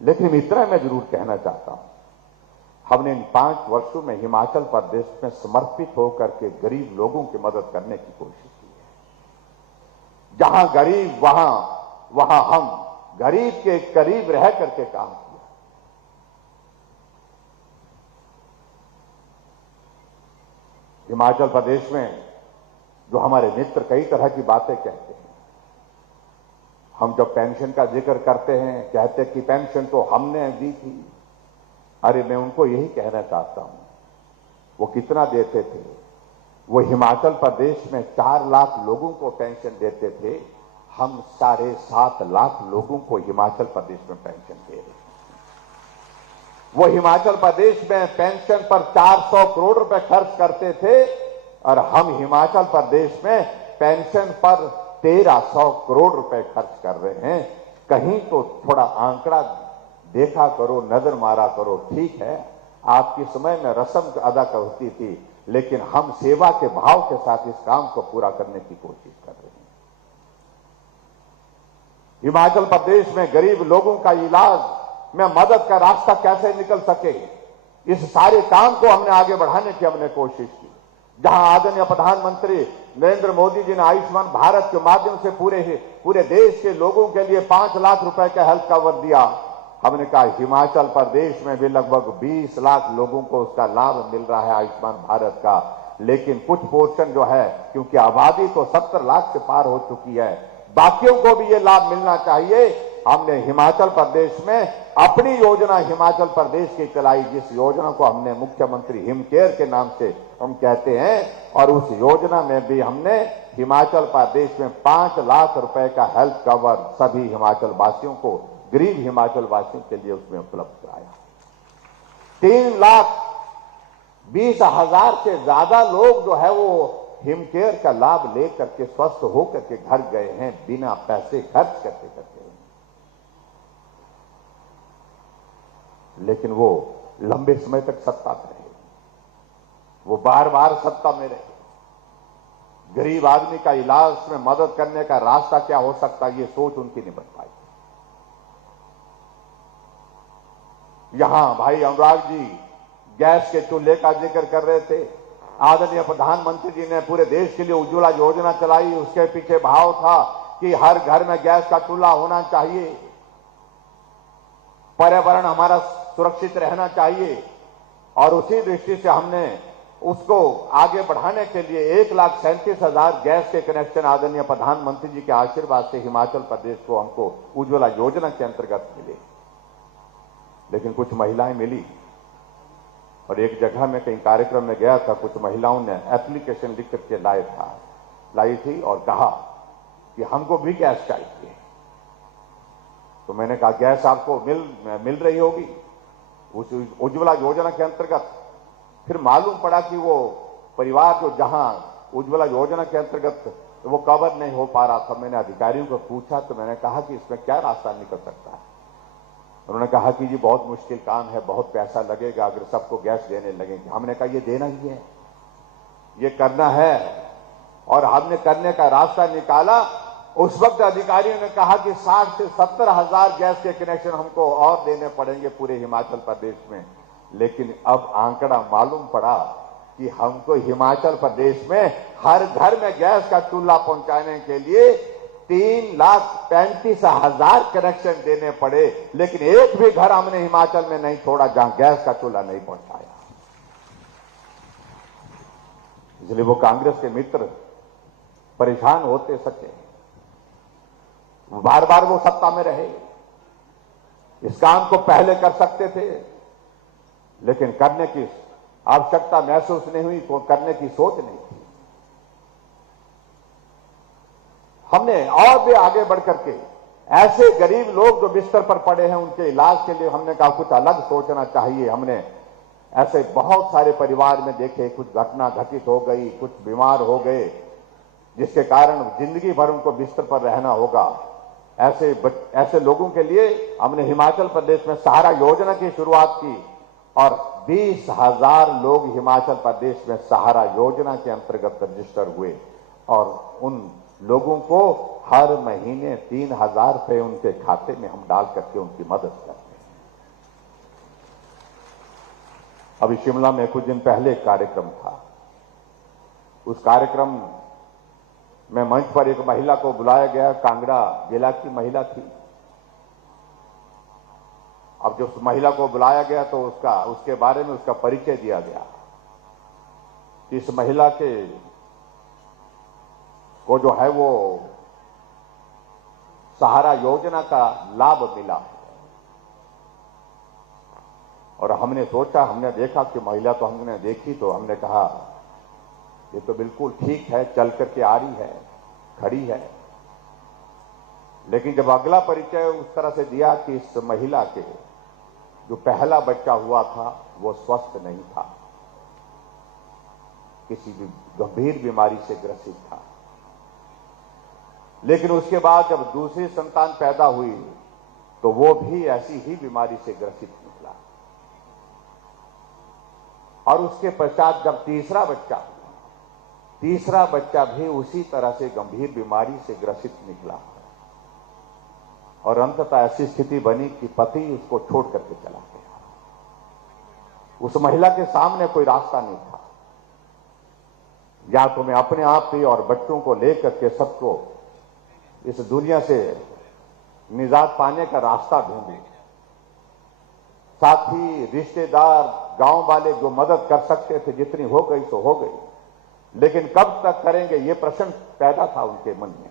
लेकिन इतना मैं जरूर कहना चाहता हूं, हमने इन 5 वर्षों में हिमाचल प्रदेश में समर्पित होकर के गरीब लोगों की मदद करने की कोशिश की है। जहां गरीब वहां हम गरीब के करीब रह करके काम किया। हिमाचल प्रदेश में जो हमारे मित्र कई तरह की बातें कहते हैं, हम जब पेंशन का जिक्र करते हैं, कहते कि पेंशन तो हमने दी थी। अरे मैं उनको यही कहना चाहता हूं, वो कितना देते थे? वो हिमाचल प्रदेश में 4 लाख लोगों को पेंशन देते थे, हम 7.5 लाख लोगों को हिमाचल प्रदेश में पेंशन दे रहे हैं। वो हिमाचल प्रदेश में पेंशन पर 400 करोड़ रुपए खर्च करते थे और हम हिमाचल प्रदेश में पेंशन पर 1300 करोड़ रुपए खर्च कर रहे हैं। कहीं तो थोड़ा आंकड़ा देखा करो, नजर मारा करो। ठीक है, आपकी समय में रस्म अदा होती थी, लेकिन हम सेवा के भाव के साथ इस काम को पूरा करने की कोशिश कर रहे हैं। हिमाचल प्रदेश में गरीब लोगों का इलाज में मदद का रास्ता कैसे निकल सके, इस सारे काम को हमने आगे बढ़ाने की हमने कोशिश की। जहां आदरणीय प्रधानमंत्री नरेंद्र मोदी जी ने आयुष्मान भारत के माध्यम से पूरे देश के लोगों के लिए 5 लाख रुपए का हेल्थ कवर दिया, हमने कहा हिमाचल प्रदेश में भी लगभग 20 लाख लोगों को उसका लाभ मिल रहा है आयुष्मान भारत का। लेकिन कुछ पोर्शन जो है, क्योंकि आबादी तो 70 लाख से पार हो चुकी है, बाकियों को भी ये लाभ मिलना चाहिए। हमने हिमाचल प्रदेश में अपनी योजना हिमाचल प्रदेश की चलाई, जिस योजना को हमने मुख्यमंत्री हिम केयर के नाम से हम कहते हैं, और उस योजना में भी हमने हिमाचल प्रदेश में 5 लाख रुपए का हेल्थ कवर सभी हिमाचल वासियों को, गरीब हिमाचल वासियों के लिए उसमें उपलब्ध कराया। 3,20,000 से ज्यादा लोग जो है वो हिम केयर का लाभ लेकर के स्वस्थ होकर के घर गए हैं, बिना पैसे खर्च करते करते। लेकिन वो लंबे समय तक सत्ता में रहे, वो बार बार सत्ता में रहे। गरीब आदमी का इलाज में मदद करने का रास्ता क्या हो सकता, ये सोच उनकी नहीं बन पाई। यहां भाई अनुराग जी गैस के चूल्हे का जिक्र कर रहे थे। आदरणीय प्रधानमंत्री जी ने पूरे देश के लिए उज्ज्वला योजना चलाई। उसके पीछे भाव था कि हर घर में गैस का चूल्हा होना चाहिए, पर्यावरण हमारा सुरक्षित रहना चाहिए, और उसी दृष्टि से हमने उसको आगे बढ़ाने के लिए 1,37,000 गैस के कनेक्शन आदरणीय प्रधानमंत्री जी के आशीर्वाद से हिमाचल प्रदेश को हमको उज्ज्वला योजना के अंतर्गत मिले। लेकिन कुछ महिलाएं मिली, और एक जगह में कहीं कार्यक्रम में गया था, कुछ महिलाओं ने एप्लीकेशन लिख करके लाई थी और कहा कि हमको भी गैस चाहिए। तो मैंने कहा गैस आपको मिल रही होगी उस उज्ज्वला योजना के अंतर्गत। फिर मालूम पड़ा कि वो परिवार जो जहां उज्ज्वला योजना के अंतर्गत वो कवर नहीं हो पा रहा था। मैंने अधिकारियों को पूछा, तो मैंने कहा कि इसमें क्या रास्ता निकल सकता है। उन्होंने कहा कि जी बहुत मुश्किल काम है, बहुत पैसा लगेगा अगर सबको गैस देने लगेंगे। हमने कहा ये देना ही है, ये करना है, और हमने करने का रास्ता निकाला। उस वक्त अधिकारियों ने कहा कि 60 से 70 हजार गैस के कनेक्शन हमको और देने पड़ेंगे पूरे हिमाचल प्रदेश में। लेकिन अब आंकड़ा मालूम पड़ा कि हमको हिमाचल प्रदेश में हर घर में गैस का चूल्हा पहुंचाने के लिए 3,35,000 कनेक्शन देने पड़े, लेकिन एक भी घर हमने हिमाचल में नहीं छोड़ा जहां गैस का चूल्हा नहीं पहुंचाया। इसलिए वो कांग्रेस के मित्र परेशान होते सके, बार बार वो सत्ता में रहे, इस काम को पहले कर सकते थे, लेकिन करने की आवश्यकता महसूस नहीं हुई, करने की सोच नहीं थी। हमने और भी आगे बढ़ करके ऐसे गरीब लोग जो बिस्तर पर पड़े हैं उनके इलाज के लिए हमने कहा कुछ अलग सोचना चाहिए। हमने ऐसे बहुत सारे परिवार में देखे, कुछ घटना घटित हो गई, कुछ बीमार हो गए, जिसके कारण जिंदगी भर उनको बिस्तर पर रहना होगा। ऐसे लोगों के लिए हमने हिमाचल प्रदेश में सहारा योजना की शुरुआत की और 20,000 लोग हिमाचल प्रदेश में सहारा योजना के अंतर्गत रजिस्टर हुए और उन लोगों को हर महीने 3,000 रुपए उनके खाते में हम डाल करके उनकी मदद करते हैं। अभी शिमला में कुछ दिन पहले एक कार्यक्रम था, उस कार्यक्रम में मंच पर एक महिला को बुलाया गया, कांगड़ा जिला की महिला थी। अब जब उस महिला को बुलाया गया तो उसके बारे में उसका परिचय दिया गया। इस महिला को जो है वो सहारा योजना का लाभ मिला और हमने सोचा, हमने देखा कि महिला तो हमने देखी तो हमने कहा ये तो बिल्कुल ठीक है, चल करके आ रही है, खड़ी है। लेकिन जब अगला परिचय उस तरह से दिया कि इस महिला के जो पहला बच्चा हुआ था वो स्वस्थ नहीं था, किसी भी गंभीर बीमारी से ग्रसित था, लेकिन उसके बाद जब दूसरी संतान पैदा हुई तो वो भी ऐसी ही बीमारी से ग्रसित निकला और उसके पश्चात जब तीसरा बच्चा भी उसी तरह से गंभीर बीमारी से ग्रसित निकला और अंततः ऐसी स्थिति बनी कि पति उसको छोड़ करके चला गया। उस महिला के सामने कोई रास्ता नहीं था, या तो मैं अपने आप ही और बच्चों को लेकर के सबको इस दुनिया से निजात पाने का रास्ता ढूंढूं, साथ ही रिश्तेदार गांव वाले जो मदद कर सकते थे जितनी हो गई तो हो गई, लेकिन कब तक करेंगे ये प्रश्न पैदा था उनके मन में।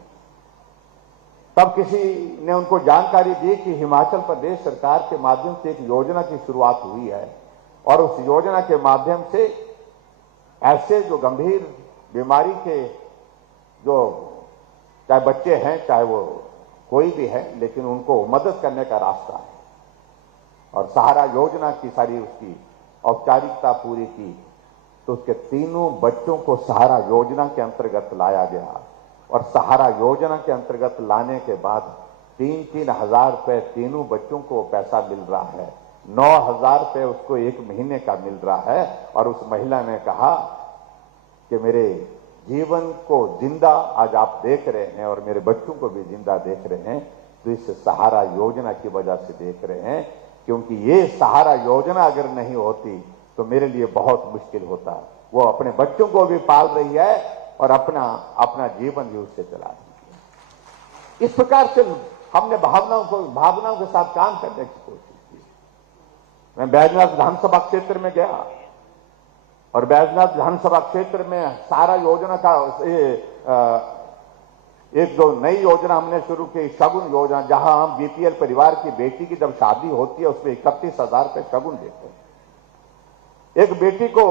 तब किसी ने उनको जानकारी दी कि हिमाचल प्रदेश सरकार के माध्यम से एक योजना की शुरुआत हुई है और उस योजना के माध्यम से ऐसे जो गंभीर बीमारी के जो चाहे बच्चे हैं चाहे वो कोई भी है, लेकिन उनको मदद करने का रास्ता है। और सहारा योजना की सारी उसकी औपचारिकता पूरी की तो उसके तीनों बच्चों को सहारा योजना के अंतर्गत लाया गया और सहारा योजना के अंतर्गत लाने के बाद 3-3 हजार रुपए तीनों बच्चों को पैसा मिल रहा है, 9,000 रुपए उसको एक महीने का मिल रहा है। और उस महिला ने कहा कि मेरे जीवन को जिंदा आज आप देख रहे हैं और मेरे बच्चों को भी जिंदा देख रहे हैं तो इस सहारा योजना की वजह से देख रहे हैं, क्योंकि ये सहारा योजना अगर नहीं होती तो मेरे लिए बहुत मुश्किल होता। वो अपने बच्चों को भी पाल रही है और अपना जीवन भी उससे चला रही है। इस प्रकार से हमने भावनाओं के साथ काम करने की कोशिश की। मैं बैजनाथ विधानसभा क्षेत्र में गया और बैजनाथ विधानसभा क्षेत्र में सहारा योजना का एक जो नई योजना हमने शुरू की, शगुन योजना, जहां हम बीपीएल परिवार की बेटी की जब शादी होती है उसमें 31,000 रुपए शगुन देते हैं। एक बेटी को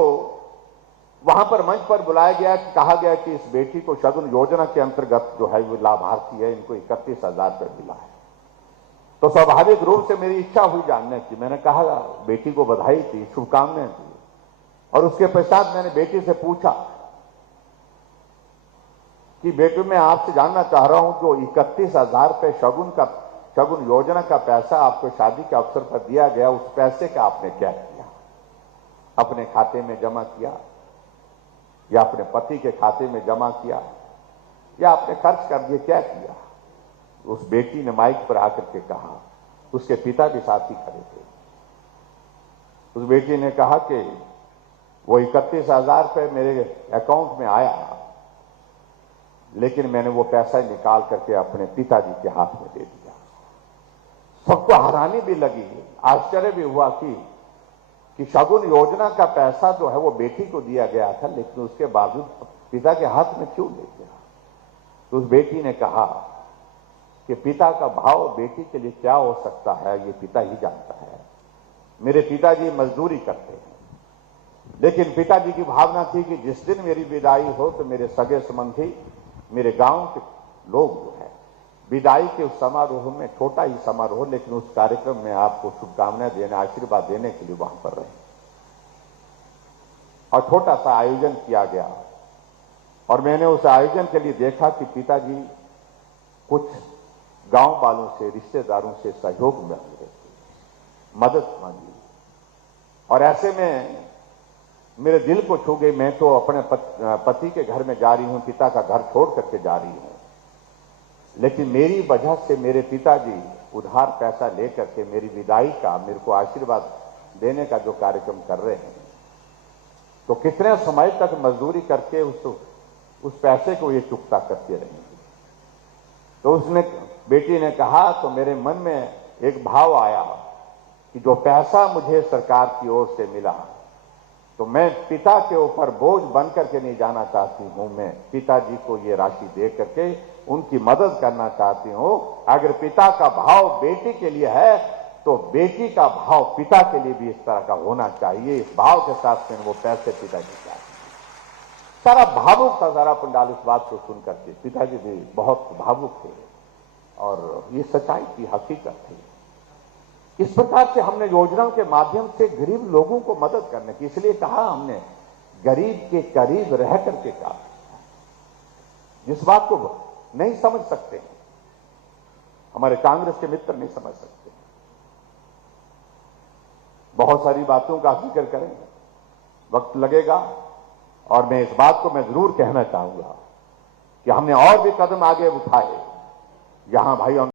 वहां पर मंच पर बुलाया गया, कहा गया कि इस बेटी को शगुन योजना के अंतर्गत जो है वो लाभार्थी है, इनको 31,000 रुपए मिला है। तो स्वाभाविक रूप से मेरी इच्छा हुई जानने की। मैंने कहा बेटी को बधाई दी, शुभकामनाएं दी और उसके पश्चात मैंने बेटी से पूछा कि बेटी मैं आपसे जानना चाह रहा हूं जो 31,000 रुपए शगुन योजना का पैसा आपको शादी के अवसर पर दिया गया, उस पैसे का आपने क्या किया? अपने खाते में जमा किया या अपने पति के खाते में जमा किया या आपने खर्च कर दिए, क्या किया? उस बेटी ने माइक पर आकर के कहा, उसके पिता भी साथ ही खड़े थे। उस बेटी ने कहा कि वो 31,000 रुपए मेरे अकाउंट में आया, लेकिन मैंने वो पैसा निकाल करके अपने पिताजी के हाथ में दे दिया। सबको हैरानी भी लगी, आश्चर्य भी हुआ कि कि शगुन योजना का पैसा जो है वो बेटी को दिया गया था, लेकिन उसके बावजूद पिता के हाथ में क्यों ले गया? तो उस बेटी ने कहा कि पिता का भाव बेटी के लिए क्या हो सकता है ये पिता ही जानता है। मेरे पिताजी मजदूरी करते हैं, लेकिन पिताजी की भावना थी कि जिस दिन मेरी विदाई हो तो मेरे सगे संबंधी, मेरे गांव के लोग जो है विदाई के उस समारोह में, छोटा ही समारोह लेकिन उस कार्यक्रम में आपको शुभकामनाएं देने, आशीर्वाद देने के लिए वहां पर रहे। और छोटा सा आयोजन किया गया और मैंने उस आयोजन के लिए देखा कि पिताजी कुछ गांव वालों से, रिश्तेदारों से सहयोग में रहे, मदद मांगी। और ऐसे में मेरे दिल को छू गई। मैं तो अपने पति के घर में जा रही हूं, पिता का घर छोड़ करके जा रही हूं, लेकिन मेरी वजह से मेरे पिताजी उधार पैसा लेकर के मेरी विदाई का, मेरे को आशीर्वाद देने का जो कार्यक्रम कर रहे हैं, तो कितने समय तक मजदूरी करके उस पैसे को ये चुकता करते रहेंगे। तो उसने, बेटी ने कहा, तो मेरे मन में एक भाव आया कि जो पैसा मुझे सरकार की ओर से मिला, तो मैं पिता के ऊपर बोझ बन करके नहीं जाना चाहती हूं। मैं पिताजी को ये राशि दे करके उनकी मदद करना चाहती हूं। अगर पिता का भाव बेटी के लिए है तो बेटी का भाव पिता के लिए भी इस तरह का होना चाहिए। इस भाव के साथ में वो पैसे पिताजी का सारा भावुक था। सारा पंडाल इस बात को सुन करके, पिताजी भी बहुत भावुक थे और ये सच्चाई की हकीकत थी। इस प्रकार से हमने योजनाओं के माध्यम से गरीब लोगों को मदद करने की, इसलिए कहा हमने गरीब के करीब रह करके काम। जिस बात को नहीं समझ सकते, हमारे कांग्रेस के मित्र नहीं समझ सकते, बहुत सारी बातों का जिक्र करेंगे, वक्त लगेगा। और मैं इस बात को मैं जरूर कहना चाहूंगा कि हमने और भी कदम आगे उठाए। यहां भाई